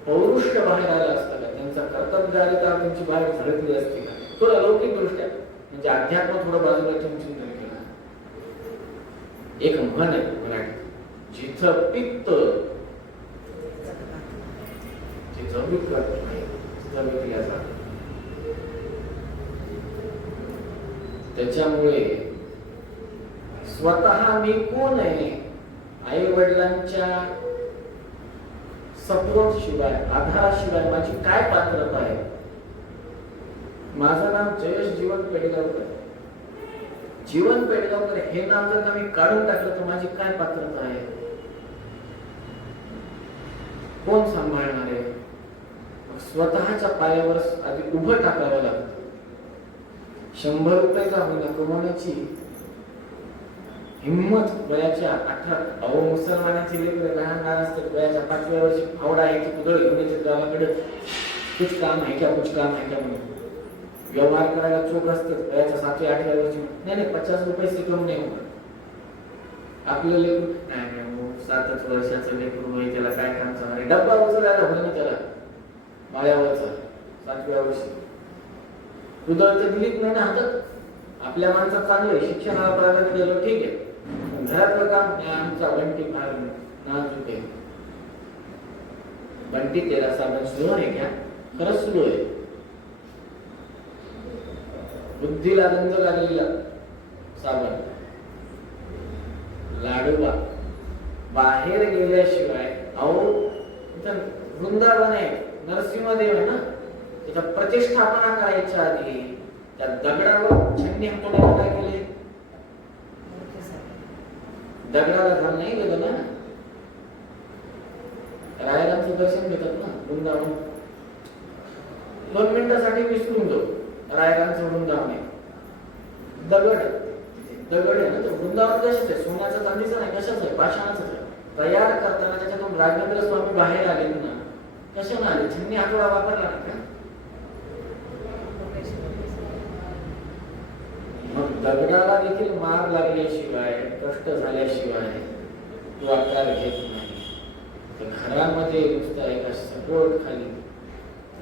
पौरुष्य बाहेर आलं असतं का? त्यांचा कर्तव्य आलं तर त्यांची बाहेर झळकली असती का? थोडं लौकिक दृष्ट्या म्हणजे अध्यात्म थोडं बाजूला ठेवून चिंतन केलं. एक म्हण आहे मराठी, जिथं पित्त तिथं विकत नाही, तिथं विकल्या जात. त्याच्यामुळे स्वतः मी कोण आहे, आई वडिलांच्या सपोर्ट शिवाय, आधाराशिवाय माझी काय पात्रता आहे? माझं नाव जयेश जीवन पेडगावकर आहे. जीवन पेडगावकर हे नाव जर का मी काढून टाकलं तर माझी काय पात्रता आहे? कोण सांभाळणार आहे? स्वतःच्या पायावर आधी उभं टाकावं लागतं. 100 रुपये का होईना कमवण्याची हिम्मत वयाच्या 18 मुसलमानाची लेकरं लहान लहान असतात, वयाच्या 5व्या वर्षी फावडा आहे की कुदळ घेऊन येतात गावाकडे, कुछ काम आहे का म्हणून व्यवहार करायला चोख असतात. वयाच्या 7व्या 8व्या वर्षी नाही 50 रुपये शिकवून नाही होत. आपलं लेकरू नाही 7च वर्षाचं लेकरू आहे, त्याला काय काम चालणार आहे? डब्बा उचलायला होईल ना त्याला माळ्यावरचा 7व्या वर्षी. कुदळ तर दिलीच नाही ना हातात. आपल्या माणसात चांगलं आहे, शिक्षणाला प्राधान्य दिलं ठीक आहे, घरातलं काम आमचा बंटी फार नाजूक आहे. बंटी तेरा साबण सुरू आहे क्या? खरंच सुरू आहे. बुद्धीला गंध लागलेला साबण लाडूबा बाहेर गेल्याशिवाय, अहो इथं वृंदावन आहे, नरसिंहदेव आहे ना, त्याच्या प्रतिष्ठापना करायच्या आधी त्या दगडावर छन्नी हातोड्याला काय केले? दगडाला घाल नाही गेलं ना. रायरांचं दर्शन घेतात ना वृंदावन, 2 मिनिटासाठी विसरून जाऊ. रायरांचं वृंदावन आहे, दगड आहे ना. तो वृंदावन कशाच आहे? सोन्याचं चांदीचं नाही, कशाच आहे? पाषाणाचं आहे. तयार करताना त्याच्यातून राघवेंद्र स्वामी बाहेर आले ना, कशाने आले? छन्नी हातोडा वापरला ना का? मग दगडाला देखील मार लागल्याशिवाय, कष्ट झाल्याशिवाय तो आकार घेत नाही. तर घरामध्ये नुसता एका सपोर्ट खाली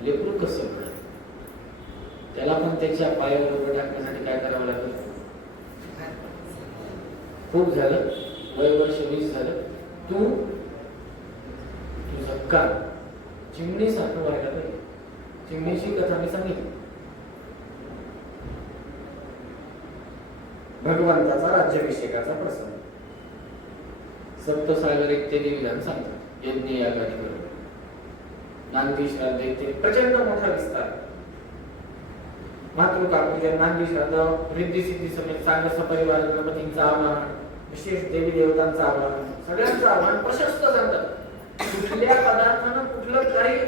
लेकरू कसं करेल? त्याला पण त्याच्या पायावर उभं टाकण्यासाठी काय करावं लागेल? खूप झालं, वय वर्ष 20 झालं, तू तुझं काम चिमणी सारखं व्हायला पाहिजे. चिमणीची कथा मी सांगितली. भगवंताचा राज्याभिषेकाचा प्रसंग सप्तसागर इत्यादी विधान सांगतात. यज्ञ यागादी करून नांदी श्राद्ध इत्यादी प्रचंड मोठा विस्तार. मातृकापूजा, नांदी श्राद्ध, रिद्धी सिद्धी समेत सांग सपरिवार गणपतींचं आवाहन, विशेष देवी देवतांचं आवाहन, सगळ्यांचं आवाहन प्रशस्त सांगतात. कुठल्या पदार्थानं कुठलं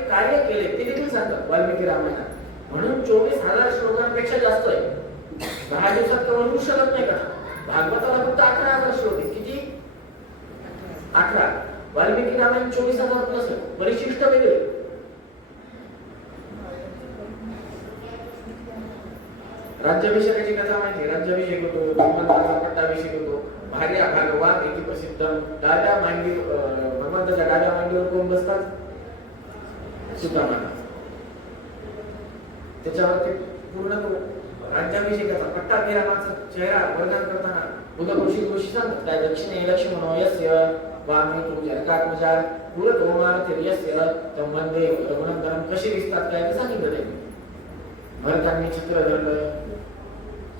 कार्य केले ते देखील सांगतात वाल्मिकी रामायणात. म्हणून 24,000 श्लोकांपेक्षा जास्त आहे. 10 दिवसात कवर होऊ शकत नाही का? भागवताला फक्त 11,000 श्लोक आहेत. किती? 18. वाल्मिकी रामायण 24,000 प्लस आहे. परिशिष्ट वेगळे. राज्याभिषेकाची कथा माहिती? राज्याभिषेक होतो, भगवंताचा पट्टाभिषेक होतो. भार्या भागवान इति प्रसिद्ध. डाव्या मांडी भगवंताच्या डाव्या मांडीवर कोण बसतात? सुदामा. त्याच्यावरती पूर्ण तो राज्याभिषेकाचा पट्टा रामाचा चेहरा वर्णन करताना उदकृषी ऋषी सांगतात काय? दक्षिणे लक्ष्मणो यस्य वामे तु जनकात्मजा पुरत ओमारते यस्य तम वंदे रघुनंदनम. कशी दिसतात काय ते सांगितलं त्यांनी. भरतांनी छत्र धरलं,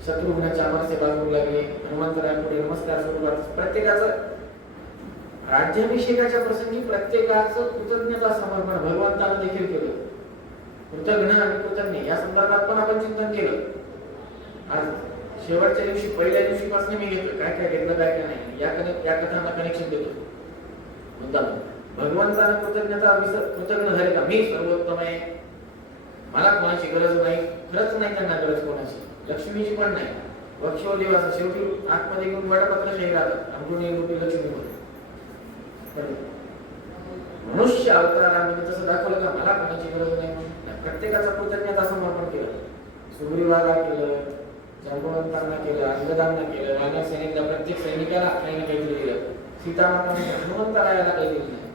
शत्रुघ्नाच्या अमरसे बाजू लागले, हनुमंतरायांपुढे नमस्कार सुरू करतात. प्रत्येकाचं राज्याभिषेकाच्या प्रसंगी प्रत्येकाचं कृतज्ञता समर्पण भगवंतानं देखील केलं. कृतज्ञ आणि कृतज्ञ या संदर्भात पण आपण चिंतन केलं. आज शेवटच्या दिवशी, पहिल्या दिवशीपासून मी घेतोय काय काय घेतलं काय काय नाही, या कथांना कनेक्शन देतो. मुद्दा भगवंतानं कृतज्ञ झाले का? मी सर्वोत्तम आहे, मला कोणाची गरज नाही. खरंच नाही त्यांना गरज कोणाची, लक्ष्मीची पण नाही. वक्षोदेवाचा शेवटी आतमध्ये घेऊन वडपत्र शाही राहतात अंकुणी रूपी लक्ष्मी मध्ये. मनुष्य अवतारामध्ये तसं दाखवलं का मला कोणाची गरज नाही. प्रत्येकाचा कृतज्ञता समर्पण केलं. सुग्रीवाला केलं, जांबुवंतांना केलं, अंगदांना केलं, वानर सैनिकला प्रत्येक सैनिकाला काही ना काहीतरी दिलं. सीतामाताने हनुमंतरायाला काही दिलं नाही.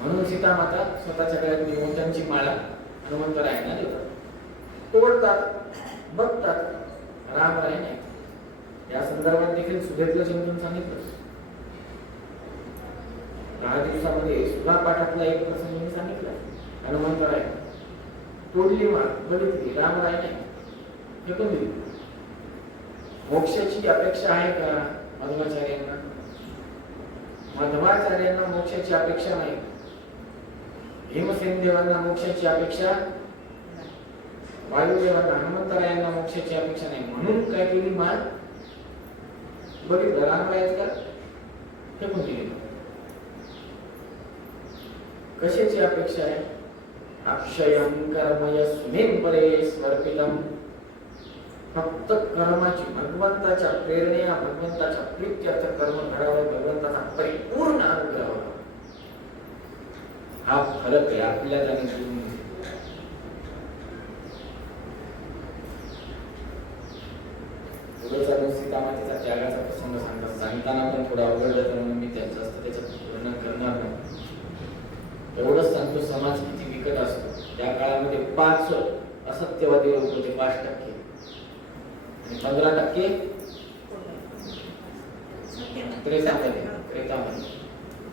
म्हणून सीतामाता स्वतःच्या गळ्यातली मोत्यांची माळा हनुमंतरायांना देतात, तोडतात, बघतात, राम राय नाही. या संदर्भात देखील सुभेदला चिंतन सांगितलं. 10 दिवसामध्ये सुधा पाठातला एक प्रसंग मी सांगितला. हनुमंतराय तोडली माळ, बघितली, राम राय नाही, फेकून दिली. मोक्षाची अपेक्षा आहे का मध्वाचार्यांना? मध्वाचार्यांना मोक्षाची अपेक्षा नाही. भीमसेन देवांना मोक्षाची अपेक्षा, वायुदेवांना, हनुमंतरायांना मोक्षाची अपेक्षा नाही. म्हणून काय केली माळ, बघितलं, राम रायच का, फेकून दिली. कशाची अपेक्षा आहे? अक्षयं कर्मयस्मिन् परे समर्पितम्. फक्त कर्माची, भगवंताच्या प्रेरणेला, भगवंताच्या प्रीत्यर्थ कर्म घडावं, भगवंताचा परिपूर्ण अनुग्रह व्हावा. हा फरक आहे आपल्या जाणीव. पुढे चालून सीतामातेचा त्यागाचा प्रसंग सांगताना पण थोडा अवघड जातो, म्हणून मी त्याच्यात वर्णन करणार नाही. एवढंच सांगतो, समाज किती विकट असतो. त्या काळामध्ये 5 असत्यवादी लोक होते, 5% आणि 15% त्रेतामध्ये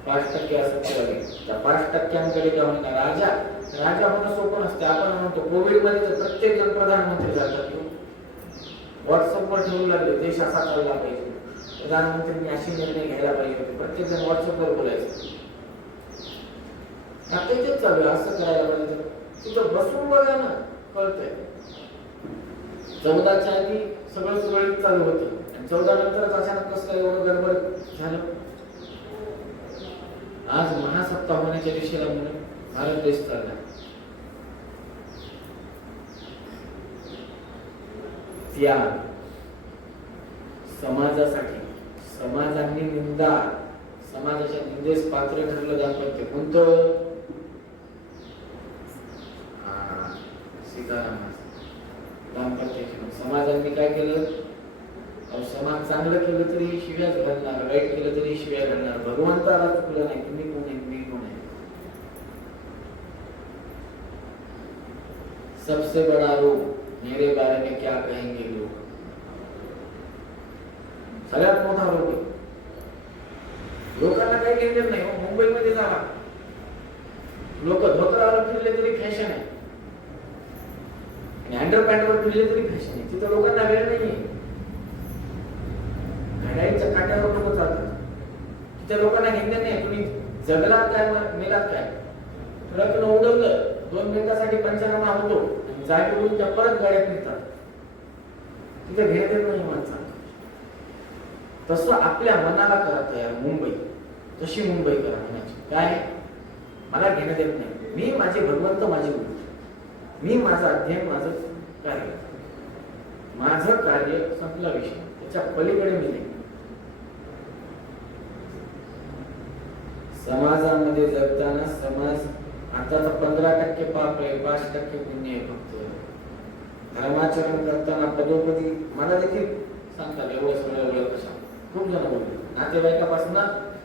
5% असत्यवादी. त्या 5%कडे काय म्हणतात, राजा होणं सोपं नसते. आपण म्हणतो कोविड मध्ये तर प्रत्येक जण प्रधानमंत्री झाला. व्हॉट्सअपवर ठेवू लागले, देश असा चालला पाहिजे, प्रधानमंत्र्यांनी अशी निर्णय घ्यायला पाहिजे होते. प्रत्येक जण व्हॉट्सअपवर बोलायचं. आता तेच चालू आहे, असं करायला पाहिजे. तिथं बसून बघा ना, कळतंय. 14च्या आधी सगळं सुरळीत चालू होतं, आणि 14 नंतरच अचानक कसं काय एवढं गडबड झालं. आज महासत्ता होण्याच्या दिशेला म्हणून भारत देश चालला. त्याग समाजासाठी, समाजांनी निंदा, समाजाच्या निंदेस पात्र ठरलं दाम्पत्य कोणतं? सीतारामाचं दाम्पत्य. समाजांनी काय केलं? समाज चांगलं केलं तरी शिव्याच घालणार, वाईट केलं तरी शिव्या घालणार. भगवंताला चुकलं नाही, तुम्ही कोण आहे, मी कोण आहे? सबसे बडा रोग मेरे बारे में क्या कहेंगे लोग, सगळ्यात मोठा रोग आहे. लोकांना काही घेणं नाही. मुंबईमध्ये जावा, लोक धोतरावर फिरले तरी फॅशन आहे, आणि अंडरपॅन्टवर फिरले तरी फॅशन आहे. तिथं लोकांना वेळ नाहीये. गाड्यांच्या काट्यावर लोक चालतात, तिथे लोकांना घेणं नाही. तुम्ही जगलात काय, मेलात काय, ट्रकनं उडवलं, 2 मिनिटासाठी पंचनामा होतो, जागेवरून त्या परत गाड्या फिरतात. तिथे घेणं नाही माणसाला. तसं आपल्या मनाला करा तयार. मुंबई तशी मुंबई करा. म्हणायची काय, मला घेणं देत नाही, मी माझे भगवंत, माझे गुरु, मी माझं अध्ययन, माझं कार्य, माझं कार्य संपला विषय, त्याच्या पलीकडे मी नाही. समाजामध्ये जगताना समाज आता तर 15% पाप आहे, 5% पुण्य आहे फक्त. धर्माचरण करताना पदोपदी मला देखील सांगतात एवढं सगळं एवढं कशा. खूप जण बोलले, नातेवाईकापासून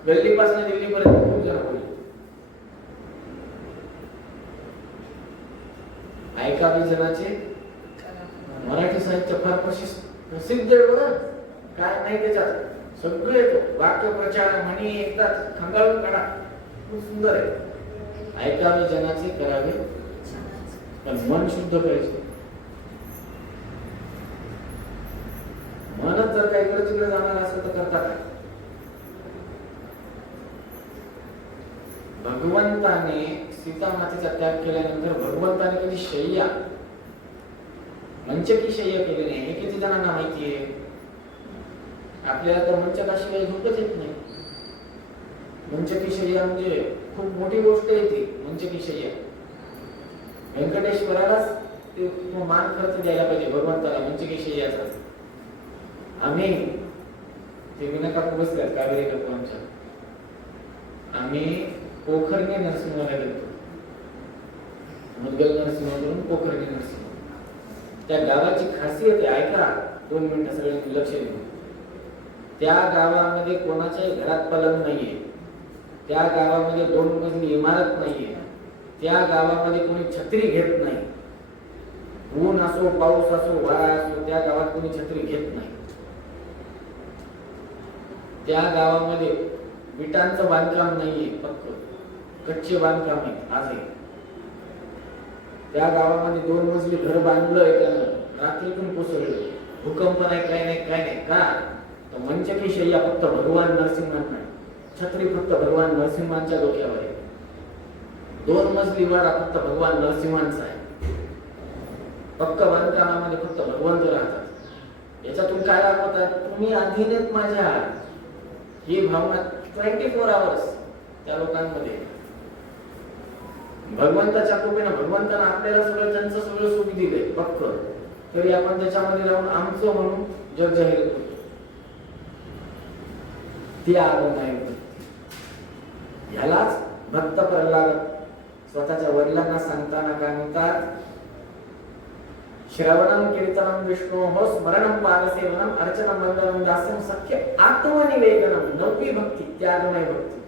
गल्लीपासून दिल्लीपर्यंत खूप जण बोलले. ऐकावी जनाचे मराठी साहित्य फार प्रसिद्ध आहे बरं. काय नाही त्याच्यात, सगळं येतं. वाक्य प्रचार म्हणी एकदा खंगाळून काढा, खूप सुंदर आहे. ऐकावे जनाचे, करावे पण मन शुद्ध करायचे. मनच जर काही इकडे तिकडे जाणार असेल तर करता काय? भगवंताने सीतामातेचा त्याग केल्यानंतर भगवंताने कधी शय्या, मंचकी शय्या केली नाही. हे किती जणांना माहिती आहे? आपल्याला तर मंचकाशिवाय झोपच येत नाही. मंचकी शय्या म्हणजे खूप मोठी गोष्ट आहे ती. मंचकी शय्या व्यंकटेश्वरालाच ते मान खर्च द्यायला पाहिजे भगवंताला मंचकी शय्याचा. आम्ही ते विनाका बसल्यात कावेरी काकू आमच्या, आम्ही पोखरणे नरसिंहाला गेलो. मुदगल नरसिंह करून पोखरणे नरसिंह. त्या गावाची खासियत आहे, ऐका 2 मिनिटं सगळ्यांनी लक्ष देऊन. त्या गावामध्ये कोणाच्याही घरात पलंग नाहीये, त्या गावामध्ये 2 मजली इमारत नाहीये, त्या गावामध्ये कोणी छत्री घेत नाही. ऊन असो, पाऊस असो, वारा असो, त्या गावात कोणी छत्री घेत नाही. त्या गावामध्ये विटांचं बांधकाम नाहीये, पक्क कच्चे बांधकाम आहे आजही. त्या गावामध्ये 2 मजली घर बांधलं एकानं, रात्रीतून कोसळलं, भूकंप नाही, काय नाही, काय नाही. का तर मंचकी शय्या फक्त भगवान नरसिंहांना, छत्री फक्त भगवान नरसिंहांच्या डोक्यावर आहे. 2 मजली वाडा फक्त भगवान नरसिंहांचा आहे. पक्क बांधकामामध्ये फक्त भगवंत राहतात. याच्यातून काय दाखवतात, तुम्ही अधीनेत माझ्या, ही भावना 24 आवर्स त्या लोकांमध्ये. भगवंताच्या कृपेने भगवंतानं आपल्याला सगळं त्यांचं सगळं सुख दिलंय पक्क, तरी आपण त्याच्यामध्ये राहून आमचं म्हणून जग जाहीर करतो. ती आगम आहे. ह्यालाच भक्त प्रल्हाद स्वतःच्या वडिलांना सांगताना काय म्हणतात, श्रवणम कीर्तनम विष्णोः स्मरणम पादसेवनम अर्चनम वंदनम दास्यम सख्य आत्मनिवेदनम. 9वी भक्ती त्यागमय भक्ती.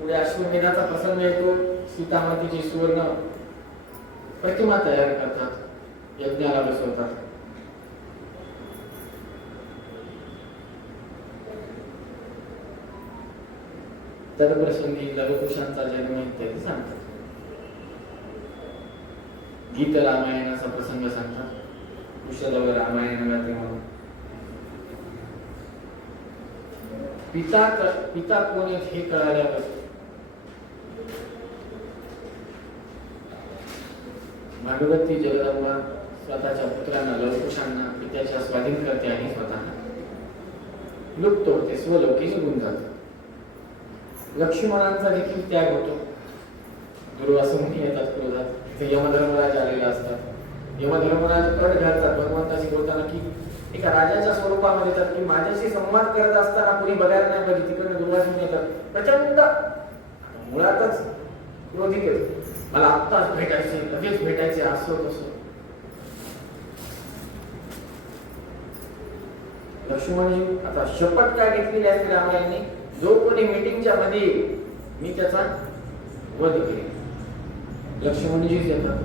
पुढे अश्वमेधाचा प्रसंग येतो. सीतामातेची सुवर्ण प्रतिमा तयार करतात, यज्ञाला बसवतात. तदप्रसंगी लवकुशांचा जन्म इत्यादी सांगतात. गीत रामायणाचा प्रसंग सांगतात. कुशलव रामायण गाते म्हणून. पिता कोण आहेत हे कळाल्यावर भागवती जगदंबा स्वतःच्या पुत्रांना लवकुशांना पित्याच्या स्वाधीन करते आणि स्वतः लुप्त होते, स्वलोकी निघून जाते. लक्ष्मणांचा देखील त्याग होतो. दुर्वासा मुनी येतात क्रोधात. तिथे यमधर्मराज आलेले असतात. यमधर्मराज कट घालतात भगवंताशी बोलताना की एका राजाच्या स्वरूपामध्ये येतात की माझ्याशी संवाद करत असताना कुणी बघायला नाही पाहिजे. तिकडे दुर्वासा मुनी येतात. प्रचंड मुळातच क्रोधित येतो. मला आत्ताच भेटायचे, लगेच भेटायचे, असो तसं. लक्ष्मणजी आता शपथ काय घेतलेली असते रामायणाने, जो कोणी मीटिंगच्या मध्ये मी त्याचा वध करेन. लक्ष्मणजीच येतात.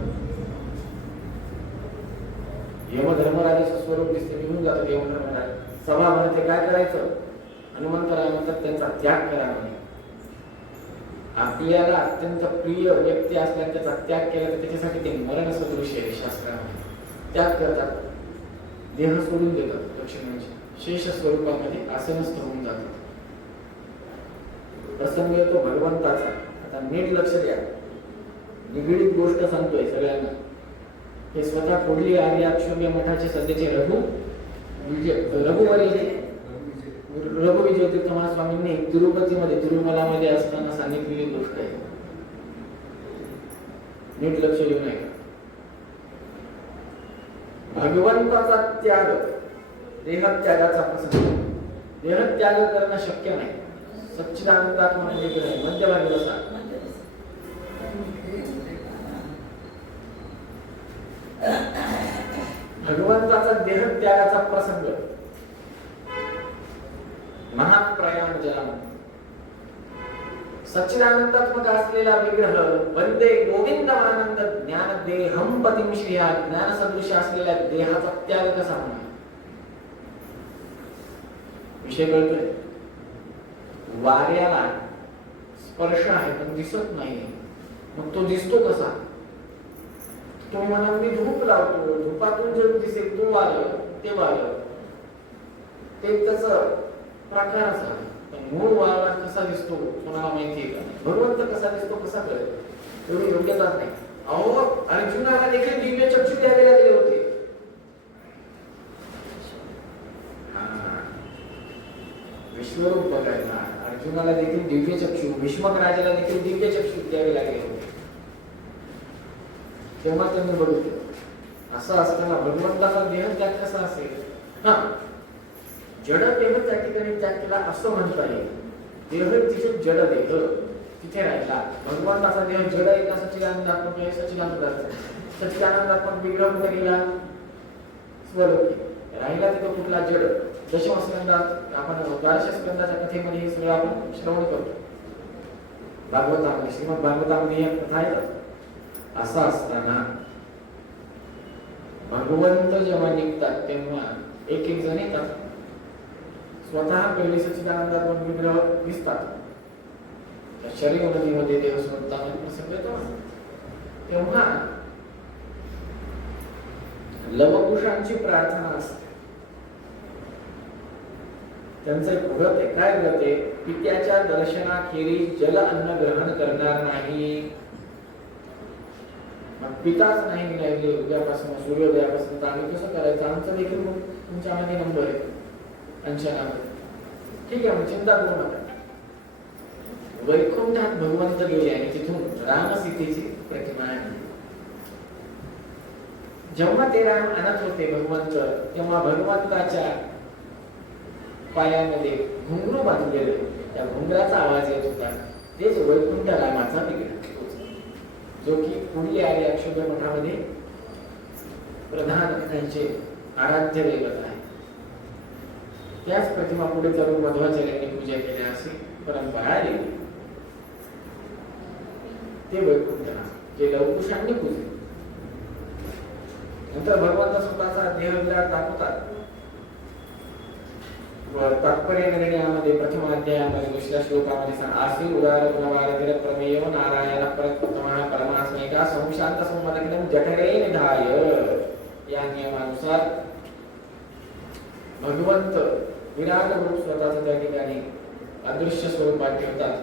यमधर्मराजाचं स्वरूप दिसते, निघून जातात यमधर्मराज. सभा भरते, काय करायचं, हनुमंतराय म्हणतात त्यांचा त्याग करा म्हणे. आपल्याला अत्यंत प्रिय व्यक्ती असल्याने त्याचा त्याग केला तर त्याच्यासाठी ते मरण सदृश आहे. शास्त्रामध्ये त्याग करतात, देह सोडून देतात. लक्ष्मणजी शेष स्वरूपामध्ये आसनस्थ होऊन जातात. प्रसंग येतो भगवंताचा. आता नीट लक्ष द्या, निगडीत गोष्ट सांगतोय सगळ्यांना. हे स्वतः कोडली आर्य अक्षोभ्य मठाचे सध्याचे रघुविजय तीर्थ महास्वामींनी तिरुपतीमध्ये तिरुमलामध्ये असताना सांगितलेली गोष्ट आहे. नीट लक्ष देऊ नये. भगवंताचा त्याग, देहत्यागाचा प्रसंग. देहत्याग करणं शक्य नाही. सच्चिदानंदात्मा म्हणजे मध्यभागी बसा. भगवंताचा देहत्यागाचा प्रसंग. महाप्रयाण जन्म. सच्चिदानंदात्मक असलेला विग्रह वंदे गोविंद आनंद ज्ञान देहम पतिम श्रिया. ज्ञान सदृश असलेल्या देहाचा त्याग कसा होणार. विषय कळतोय. वाऱ्याला स्पर्श आहे पण दिसत नाही, मग तो दिसतो कसा. तो म्हणा मी धूप लावतो, धूपातून जे दिसेल तो वारं, ते वारं, ते त्याच प्रकार असा. मूळ वारा कसा दिसतो कोणाला माहिती आहे का. भगवंत कसा दिसतो कसा कळेल, एवढी योग्यता नाही. अहो अर्जुनाला देखील दिव्य चक्षु द्यावे लागले होते. विश्वरूप बघायला अर्जुनाला देखील दिव्य चक्षु, भीष्मक राजाला देखील दिव्य चक्षु द्यावे लागले होते. तेव्हा त्यांनी बघितलं. असं असताना भगवंताचा देह त्याग कसा असेल. हा जड देह त्या ठिकाणी त्याग केला असं म्हणता येईल. देह तिचे जड देह, तिथे राहिला. भगवंताचा देह जड आहे का सच्चिदानंदात्मक आहे? सच्चिदानंदात्मक. सच्चिदानंदात्मक विग्रह कुठे गेला? स्वरूपी. राहिला तिथं कुठला? जड. दशमस्कंदात आपण 12 स्कंदाच्या कथेमध्ये हे सगळं आपण श्रवण करतो. भागवतामध्ये, श्रीमद भागवतामध्ये या कथा आहेत. असा असताना भगवंत जेव्हा निघतात तेव्हा एक एक जण येतात. स्वतः पहिले सच्चिदानंदात्मक विग्रह दिसतात. शरीर नदीमध्ये देह सोडताना प्रसंग येतो. तेव्हा लवकुशांची प्रार्थना असते. त्यांचं एक व्रत आहे. काय व्रत आहे? पित्याच्या दर्शनाखेरीज जल अन्न ग्रहण करणार नाही. मग पिताच नाही राहिले उद्यापासून, सूर्योदयापासून, तर आम्ही कसं करायचं? आमचं देखील तुमच्यामध्ये नंबर आहे अंशनामध्ये. ठीक आहे, मग चिंता करू नका. वैकुंठात भगवंत गेले आणि तिथून राम सीतेची प्रतिमा आहे. जेव्हा ते राम आणत होते भगवंत, तेव्हा भगवंताच्या पायामध्ये घुंगरू बांधलेले, त्या घुंगराचा आवाज येत होता. तेच वैकुंठ रामाचा विग्रह, जो की पुढे आले अक्षोभ्य मठामध्ये प्रधान त्यांचे आराध्य दैवत आहे. त्याच प्रतिमा पुढे चालून मध्वाचार्यांनी पूजा केली अशी परंपरा आली. ते वैकुंठ जे लवकुशांनी पूजले. नंतर भगवंत स्वतःचा देह विराट दाखवतात. तात्पर्य निर्णयामध्ये प्रथम अध्यायामध्ये दुसऱ्या श्लोकामध्ये आसी उदार गुणवारधिर प्रमेय नारायण प्रथमः परमात्मेका संशांत संमदकिनं जठरे निधाय. या नियमानुसार भगवंत विराट रूप स्वतःच्या त्या ठिकाणी अदृश्य स्वरूपात ठेवतात.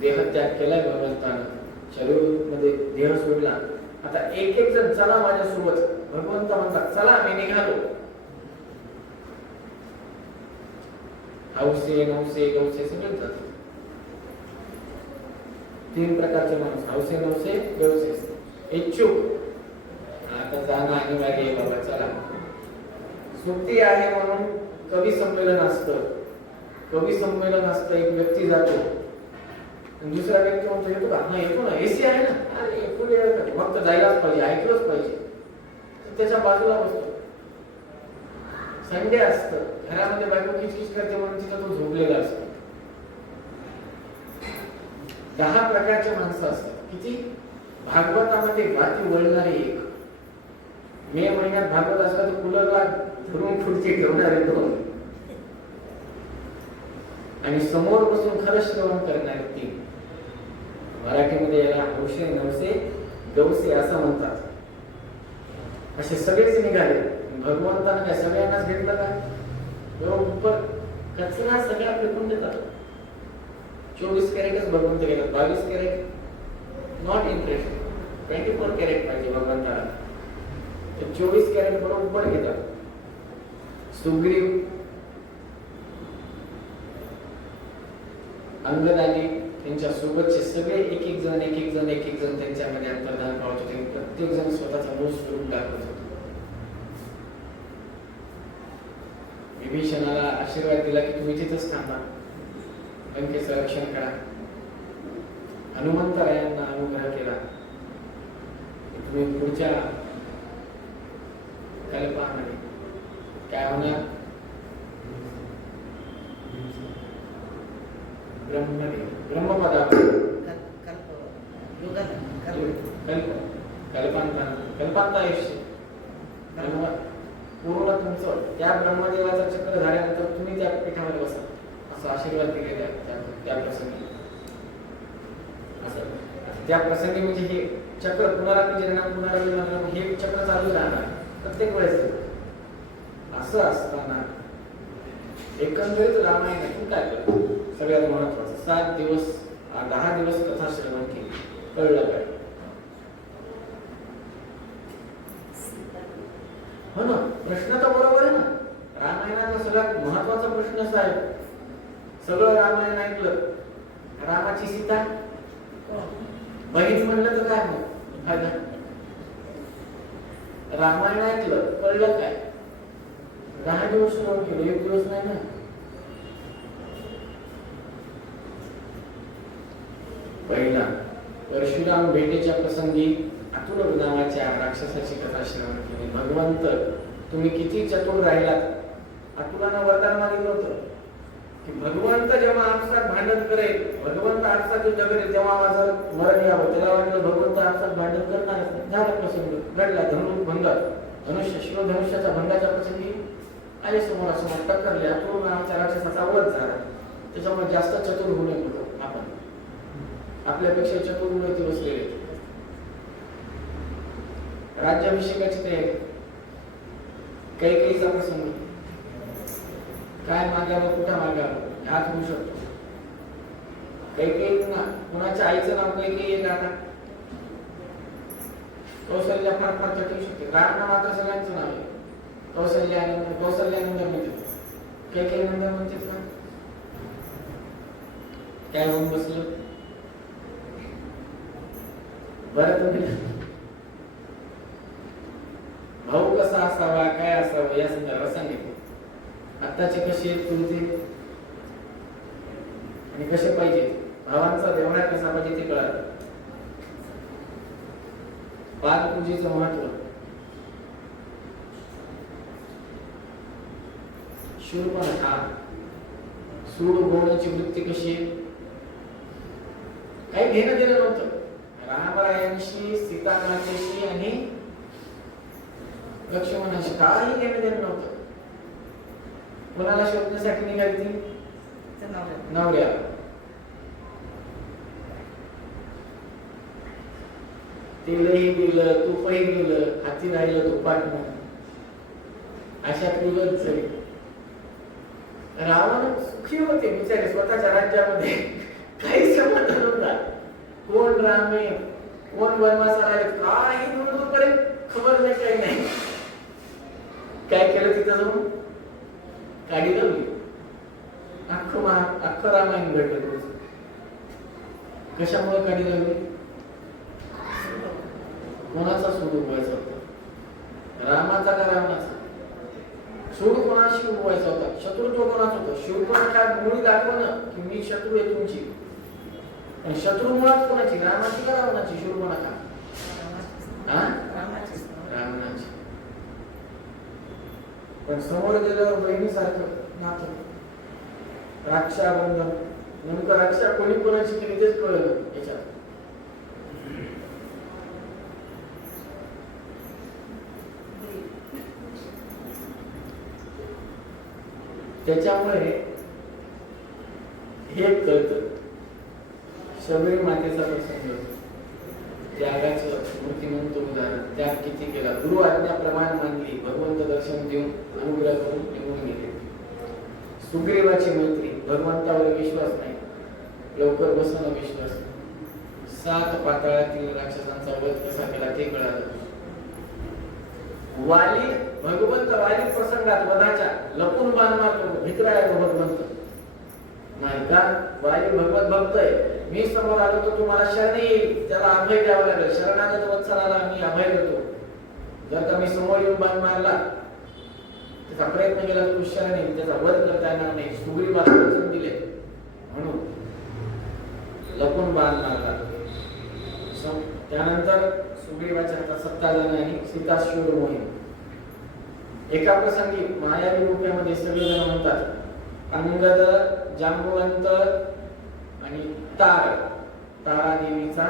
देहत्याग केलाय भगवंतानं, शरीरामध्ये देह सोडला. आता एक एक जण चला माझ्यासोबत. भगवंत म्हणतात चला मी निघालो. हौसे नवसे गवसे सगळे जातात. 3 प्रकारचे माणूस, हौसे नवसे गवसे. इच्छुक, आता जाणं अनिवार्य आहे बाबा, चला. सुट्टी आहे म्हणून कवी संमेलन असतं. कवी संमेलन असतं, एक व्यक्ती जातो, दुसरा व्यक्ती म्हणतो येतो का? हा येतो ना, एसी आहे ना, फक्त जायलाच पाहिजे, ऐकलंच पाहिजे. त्याच्या बाजूला बसतो. संडे असतं, घरामध्ये बायको किचकिच करते म्हणून तिथं तो झोपलेला असतो. 10 प्रकारचे माणसं असतात. किती? भागवतामध्ये वाटी वळणारे एक. मे महिन्यात भागवत असला तर कूलरला धरून खुर्ची ठेवणारे 2 आणि समोर बसून खरं श्रवण करणारे 3. मराठीमध्ये याला हौसे नवसे गवसे असं म्हणतात. असे सगळेच निघाले. भगवंतानं काय सगळ्यांनाच घेतलं का? बरोबर कचरा सगळा फेकून देतात. 24 कॅरेटच भगवंत घेतात. 22 कॅरेट नॉट इंटरेस्ट. 24 कॅरेट पाहिजे भगवंताला. 24 कॅरेट बरोबर घेतात. सुग्रीव, अंगदानी, त्यांच्या सोबतचे सगळे एक एक जण त्यांच्यामध्ये अंतर्धान पावत होते. प्रत्येक जण स्वतःचा मूळ स्वरूप दाखवत होते. विभीषणाला आशीर्वाद दिला की तुम्ही तिथंच थांबा, लंकेचं रक्षण करा. हनुमंतरायांना अनुग्रह केला तुम्ही पुढच्या कल्पामध्ये काय होणार? कल्पांतायुष्य पूर्ण तुमचं त्या ब्रह्मदेवाचं चक्र झाल्यानंतर तुम्ही त्या पीठावर बसा असं आशीर्वाद दिलेला त्या प्रसंगी. असं त्या प्रसंगी म्हणजे हे चक्र पुनरावृत्ती हे चक्र चालू राहणार प्रत्येक वेळेस. असं असताना एकंदरीत रामायणातून काय करतो? सगळ्यात महत्वाचं 7 दिवस 10 दिवस कथा श्रवण केली. कळलं काय? हो ना, प्रश्न तर बरोबर आहे ना. रामायणाचा सगळ्यात महत्वाचा प्रश्न असा आहे, सगळं रामायण ऐकलं, रामाची सीता बहीण म्हणलं तर काय मग फायदा? रामायण ऐकलं, कळलं काय? 10 दिवस श्रवण केलं, 1 दिवस नाही ना. पहिला परशुराम भेटीच्या प्रसंगी अतुल नावाच्या राक्षसाची कथा श्रवण केली. भगवंत तुम्ही किती चतुर राहिलात. अतुलानं वरदान मागितलं होतं की भगवंत जेव्हा आपसात भांडण करेल, भगवंत आपसात युद्ध करेल तेव्हा माझं मरण यावं. त्याला वाटलं भगवंत आपसात भांडण करणार झालं प्रसंग घडला. धनुर्भंग धनुष्य शिवधनुष्याच्या भंगाच्या प्रसंगी आले समोरासमोर टक्करले. अतुल नावाच्या राक्षसाचा वध झाला. त्याच्यामुळे जास्त चतुर होऊ नये कुठं आपण. आपल्यापेक्षा चतुर मुळे ते बसलेले. राज्याभिषेकाची तयारी काही प्रसंग काय मागावं कुठं मागावं हाच होऊ शकतो. काही कुणाच्या आईचं नाव काही एक आता कौशल्या फार फार चटू शकते. राम नाव आता सगळ्यांचं नाव आहे. कौशल्यानंतर म्हणते काही नंतर म्हणतात ना काय होऊन बसलं बरं. तुम्ही भाऊ कसा असावा काय असावं या संदर्भात सांगितलं. आत्ताचे कसे आहेत तुमचे आणि कसे पाहिजे, भावांचा व्यवहार कसा पाहिजे ते कळालं. पादपूजेचं महत्व, शूरपणखा सूड बोलण्याची वृत्ती कशी आहे, काही घेणं देणं नव्हतं. रामरायांशी सीतामातेशी आणि लक्ष्मणाशी काही घेणं देणं नव्हतं. कोणाला शोधण्यासाठी निघाली ती नवऱ्या. तेलही गेलं तुपही गेलं हाती राहिलं तुपाटणं अशा तुलत झाली. रावण सुखी होते बिचारे स्वतःच्या राज्यामध्ये. काही संबंध नव्हता. कोण राम आहे कोण वनवासाला आहे काही दूर खबर नाही काही नाही. काय केलं तिथं जाऊन काढी लावली. अख्खं रामायण घडलं. कशामुळे काढी लावली, कोणाचा सूड उगवायचा होता, रामाचा का रावणाचा. सूड कोणाशी उगवायचा होता, शत्रुत्व कोणाचं होतं. शूरपणखा मुळी दाखवणं की मी शत्रू आहे तुमची. आणि शत्रू मुळात कोणाची, रामाची का रावणाची. शूरपणखा रावणाची. पण समोर गेल्यावर बहिणीसारखं नातं, रक्षाबंधन. नेमकं रक्षा कोणी कोणाची केली तेच कळलं याच्यात. त्याच्यामुळे हे कळतं. शबरी मातेचा प्रसंग, त्यागाचं मूर्तिमंत उदाहरण. त्याग किती केला, गुरु आज्ञाप्रमाणे मानली. भगवंत दर्शन देऊन अनुग्रह करून निघून गेले. सुग्रीवाची मैत्री, भगवंतावर विश्वास नाही, लवकर बसणं विश्वास. 7 पाताळातील राक्षसांचा वध कसा केला ते कळालं. वाली भगवंत वाली प्रसंगात वधाच्या लपून बाण मारतो. भित्राय भगवंत नाही का, वाली भगवत भक्त आहे. मी समोर आलो तर तुम्हाला शरण येईल, त्याला अभय द्यावं लागेल. शरणागत वत्सलाला मी अभय देतो. जर का मी समोर येऊन बाण मारला, त्याचा प्रयत्न केला तर शरण येईल, त्याचा वध करता येणार नाही. सुग्रीवाला वचन दिले म्हणून लपून बाण मारला. त्यानंतर सुग्रीवाच्या हातात सत्ता जाणे आणि सीताशोध मोहीम. एका प्रसंगी मायावी रूपामध्ये सगळेजण म्हणतात अंगद, जांबवंत आणि तारा देवीचा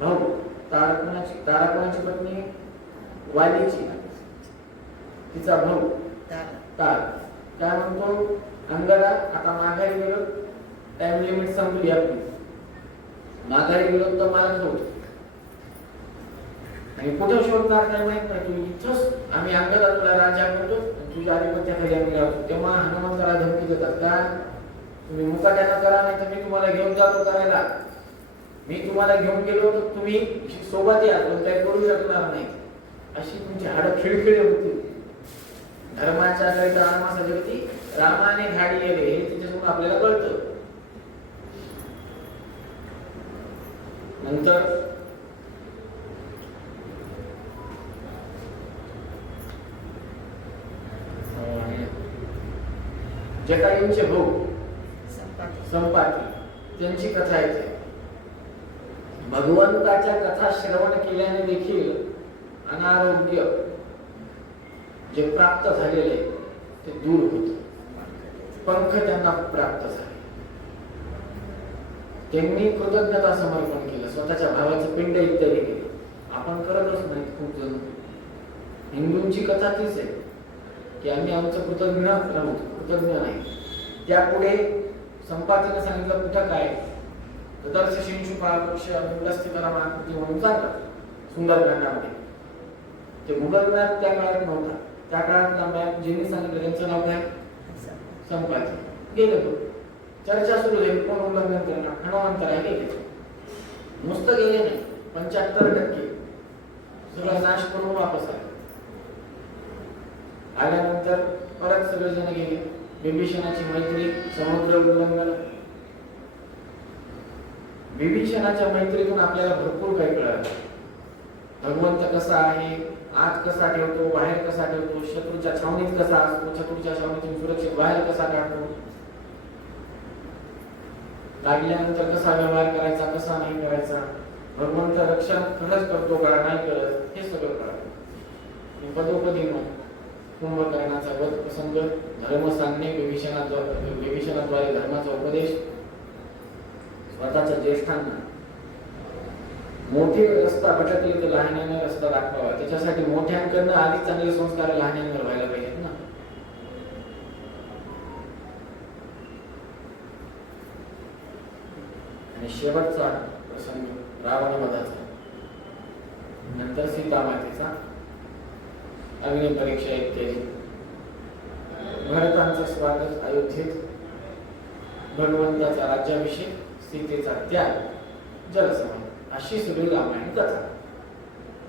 भाऊ. तारा कोणाची पत्नी, वालीची. तिचा भाऊ तार काय म्हणतो, अंगदा आता माघारी गेलो, टाइम लिमिट संपली आपली, माघारी गेलो तर मला शोध. आणि कुठं शोधणार नाही माहित नाही. तू इथंच आम्ही अंगदा तुला राजा करतो, तुझ्या आधिपत्याखाली आम्ही राहतो. तेव्हा हनुमंताला धमकी देतात का, तुम्ही मुकाट्यानं करा नाही तर मी तुम्हाला घेऊन जातो करायला. मी तुम्हाला घेऊन गेलो तर तुम्ही सोबत या, पण काही करू शकणार नाही. अशी तुमची हाडं खिळखिळे होती. धर्माच्या करिता आमासा जगती रामाने घाडी गेले हे तिच्यासमोर आपल्याला कळतं. नंतर जटायूंचे भाऊ संपाती, त्यांची कथा येते. भगवंताच्या कथा श्रवण केल्याने देखील अनारोग्य जे प्राप्त झालेले ते दूर होत. पंख त्यांना प्राप्त झाले. त्यांनी कृतज्ञता समर्पण केलं, स्वतःच्या भावाचं पिंड इत्यादी केले. आपण करतच नाही खूप जण. हिंदूंची कथा तीच आहे की आम्ही आमचं कृतज्ञ राहू, कृतज्ञ नाही. त्यापुढे संपातीने सांगितलं कुठं काय तदर्श शिंशू पाळपक्ष अनुलस्थितराम आकृती म्हणून सांगतात सुंदरकांडामध्ये. ते गुगल मॅप त्या काळात नव्हता. त्या काळातला मॅप ज्यांनी सांगितलं त्यांचं नाव काय? संपाती. गेलं चर्चा सुरू झाली, कोण उल्लंघन करणार, हनुमंत राय गेले. नुसतं गेले नाही, 75% सगळा नाश करून वापस आले. आल्यानंतर परत सगळेजण गेले. विभीषणाची मैत्री, समुद्र उल्लंघन. विभीषणाच्या मैत्रीतून आपल्याला भरपूर काही कळालं. भगवंत कसा आहे, आत कसा ठेवतो, बाहेर कसा ठेवतो, शत्रूच्या छावणीत कसा असतो, शत्रूच्या छावणीतून सुरक्षित बाहेर कसा काढतो, लागल्यानंतर कसा व्यवहार करायचा, कसा नाही करायचा, भगवंत रक्षण खरंच करतो का नाही करत, हे सगळं कळालं. पदोपदी मग कुंभकर्णाचा वध प्रसंग, धर्म सांगणे, विभीषणाद्वारे धर्माचा उपदेश, स्वतःच्या ज्येष्ठांना मोठे रस्ता भटकले तर लहानांना रस्ता दाखवावा. त्याच्यासाठी मोठ्यांकडनं आधी चांगले संस्कार लहानांवर व्हायला पाहिजेत ना. आणि शेवटचा प्रसंग रावण वधाचा, नंतर सीता मातेचा अग्नि परीक्षा इत्यादी. भरतांचं स्वागत अयोध्येत, भगवंताचा राज्याभिषेक, सीतेचा त्याग, जलसमाधी, अशी सगळी रामायण कथा.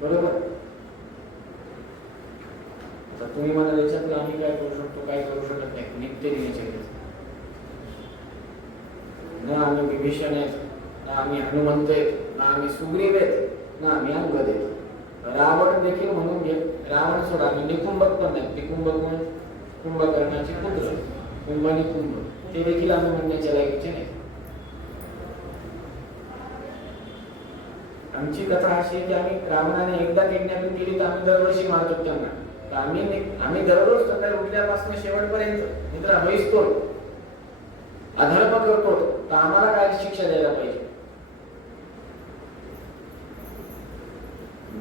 बरोबर. आता तुम्ही मला याच्यातलं आम्ही काय करू शकतो, काय करू शकत नाही. नित्य दिनाचे ना आम्ही विभीषण आहेत, ना आम्ही हनुमंत आहेत, ना आम्ही सुग्रीव आहेत, ना आम्ही अंगद आहेत. रावण देखील म्हणून घे, रावण सोडा, आम्ही निकुंभक पण नाही. निकुंभक म्हणजे कुंभकर्णाचे पुत्र, कुंभ आणि कुंभ, ते देखील आम्ही म्हणण्याच्या लायकीचे नाही. आमची कथा अशी आहे की आम्ही रावणाने एकदा किडनॅपिंग केली तर आम्ही दरवर्षी मारतो त्यांना. आम्ही दररोज सकाळी उठल्यापासून शेवटपर्यंत मित्र होईस्तोड अधर्म करतो, तर आम्हाला काय शिक्षा द्यायला पाहिजे?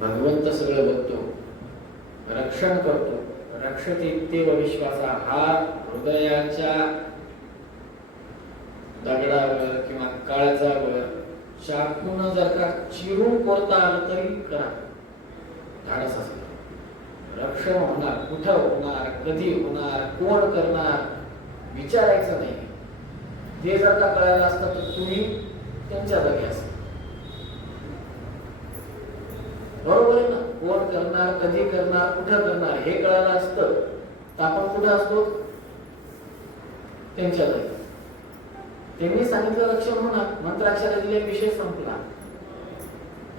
भगवंत सगळं बघतो, रक्षण करतो. रक्षते तेव विश्वासा, हा हृदयाच्या दगडावर किंवा काळजावर चाकून जर का चिरून कोरता आलं तरी करा. धाडस असेल. रक्षण होणार, कुठं होणार, कधी होणार, कोण करणार, विचारायचं नाही. ते जर का कळायला असतं तर तुम्ही त्यांच्या जागी असता. बरोबर आहे ना. कोण करणार, कधी करणार, कुठं करणार हे कळायला असतं तर आपण कुठं असतो? त्यांच्या जागी. त्यांनी सांगितलं रक्षण होणार, मंत्राक्षरा दिले, विषय संपला.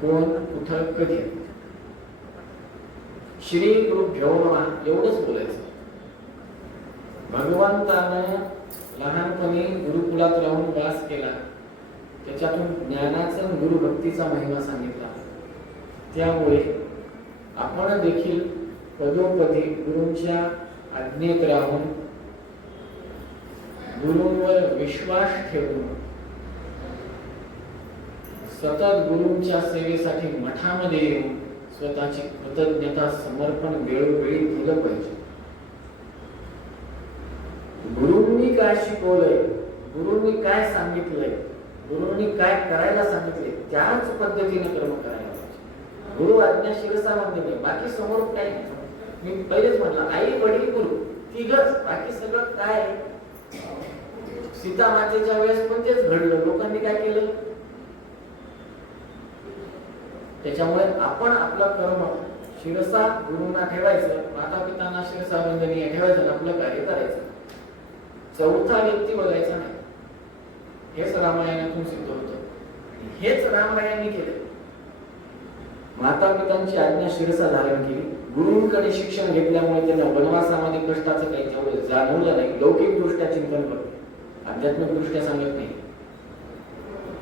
कोण, कुठं, कधी. श्री गुरुभ्यो नमः एवढंच बोलायचं. भगवंतानं लहानपणी गुरुकुलात राहून वास केला, त्याच्यातून ज्ञानाचा गुरुभक्तीचा महिमा सांगितला. त्यामुळे आपण देखील पदोपदी गुरूंच्या आज्ञेत राहून, गुरूंवर विश्वास ठेवून, सतत गुरूंच्या सेवेसाठी मठामध्ये येऊन स्वतःची कृतज्ञता समर्पण वेळोवेळी केलं पाहिजे. गुरूंनी काय शिकवलंय, गुरूंनी काय सांगितलंय, गुरूंनी काय करायला सांगितले, त्याच पद्धतीने कर्म करायला पाहिजे. गुरु आज्ञा शिरसा म्हणते नाही, बाकी समोर काय नाही. मी पहिलेच म्हटलं, आई वडील गुरु तिघच, बाकी सगळं काय. सीता मातेच्या वेळेस पण तेच घडलं. लोकांनी काय केलं? त्याच्यामुळे आपण आपलं कर्म शिरसा गुरूंना ठेवायचं, माता पितांना शिरसा वंदनीय ठेवायचं, आपलं कार्य करायचं. चौथा व्यक्ती बघायचा नाही. हेच रामायणातून सिद्ध होतं. हेच रामरायांनी केलं. माता पितांची आज्ञा शिरसा धारण केली. गुरूंकडे शिक्षण घेतल्यामुळे त्यांना वनवासामध्ये कष्टाचं काही तेवढं जाणवलं नाही. लौकिक दृष्ट्या चिंतन करतो, आध्यात्मिक दृष्ट्या सांगत नाही.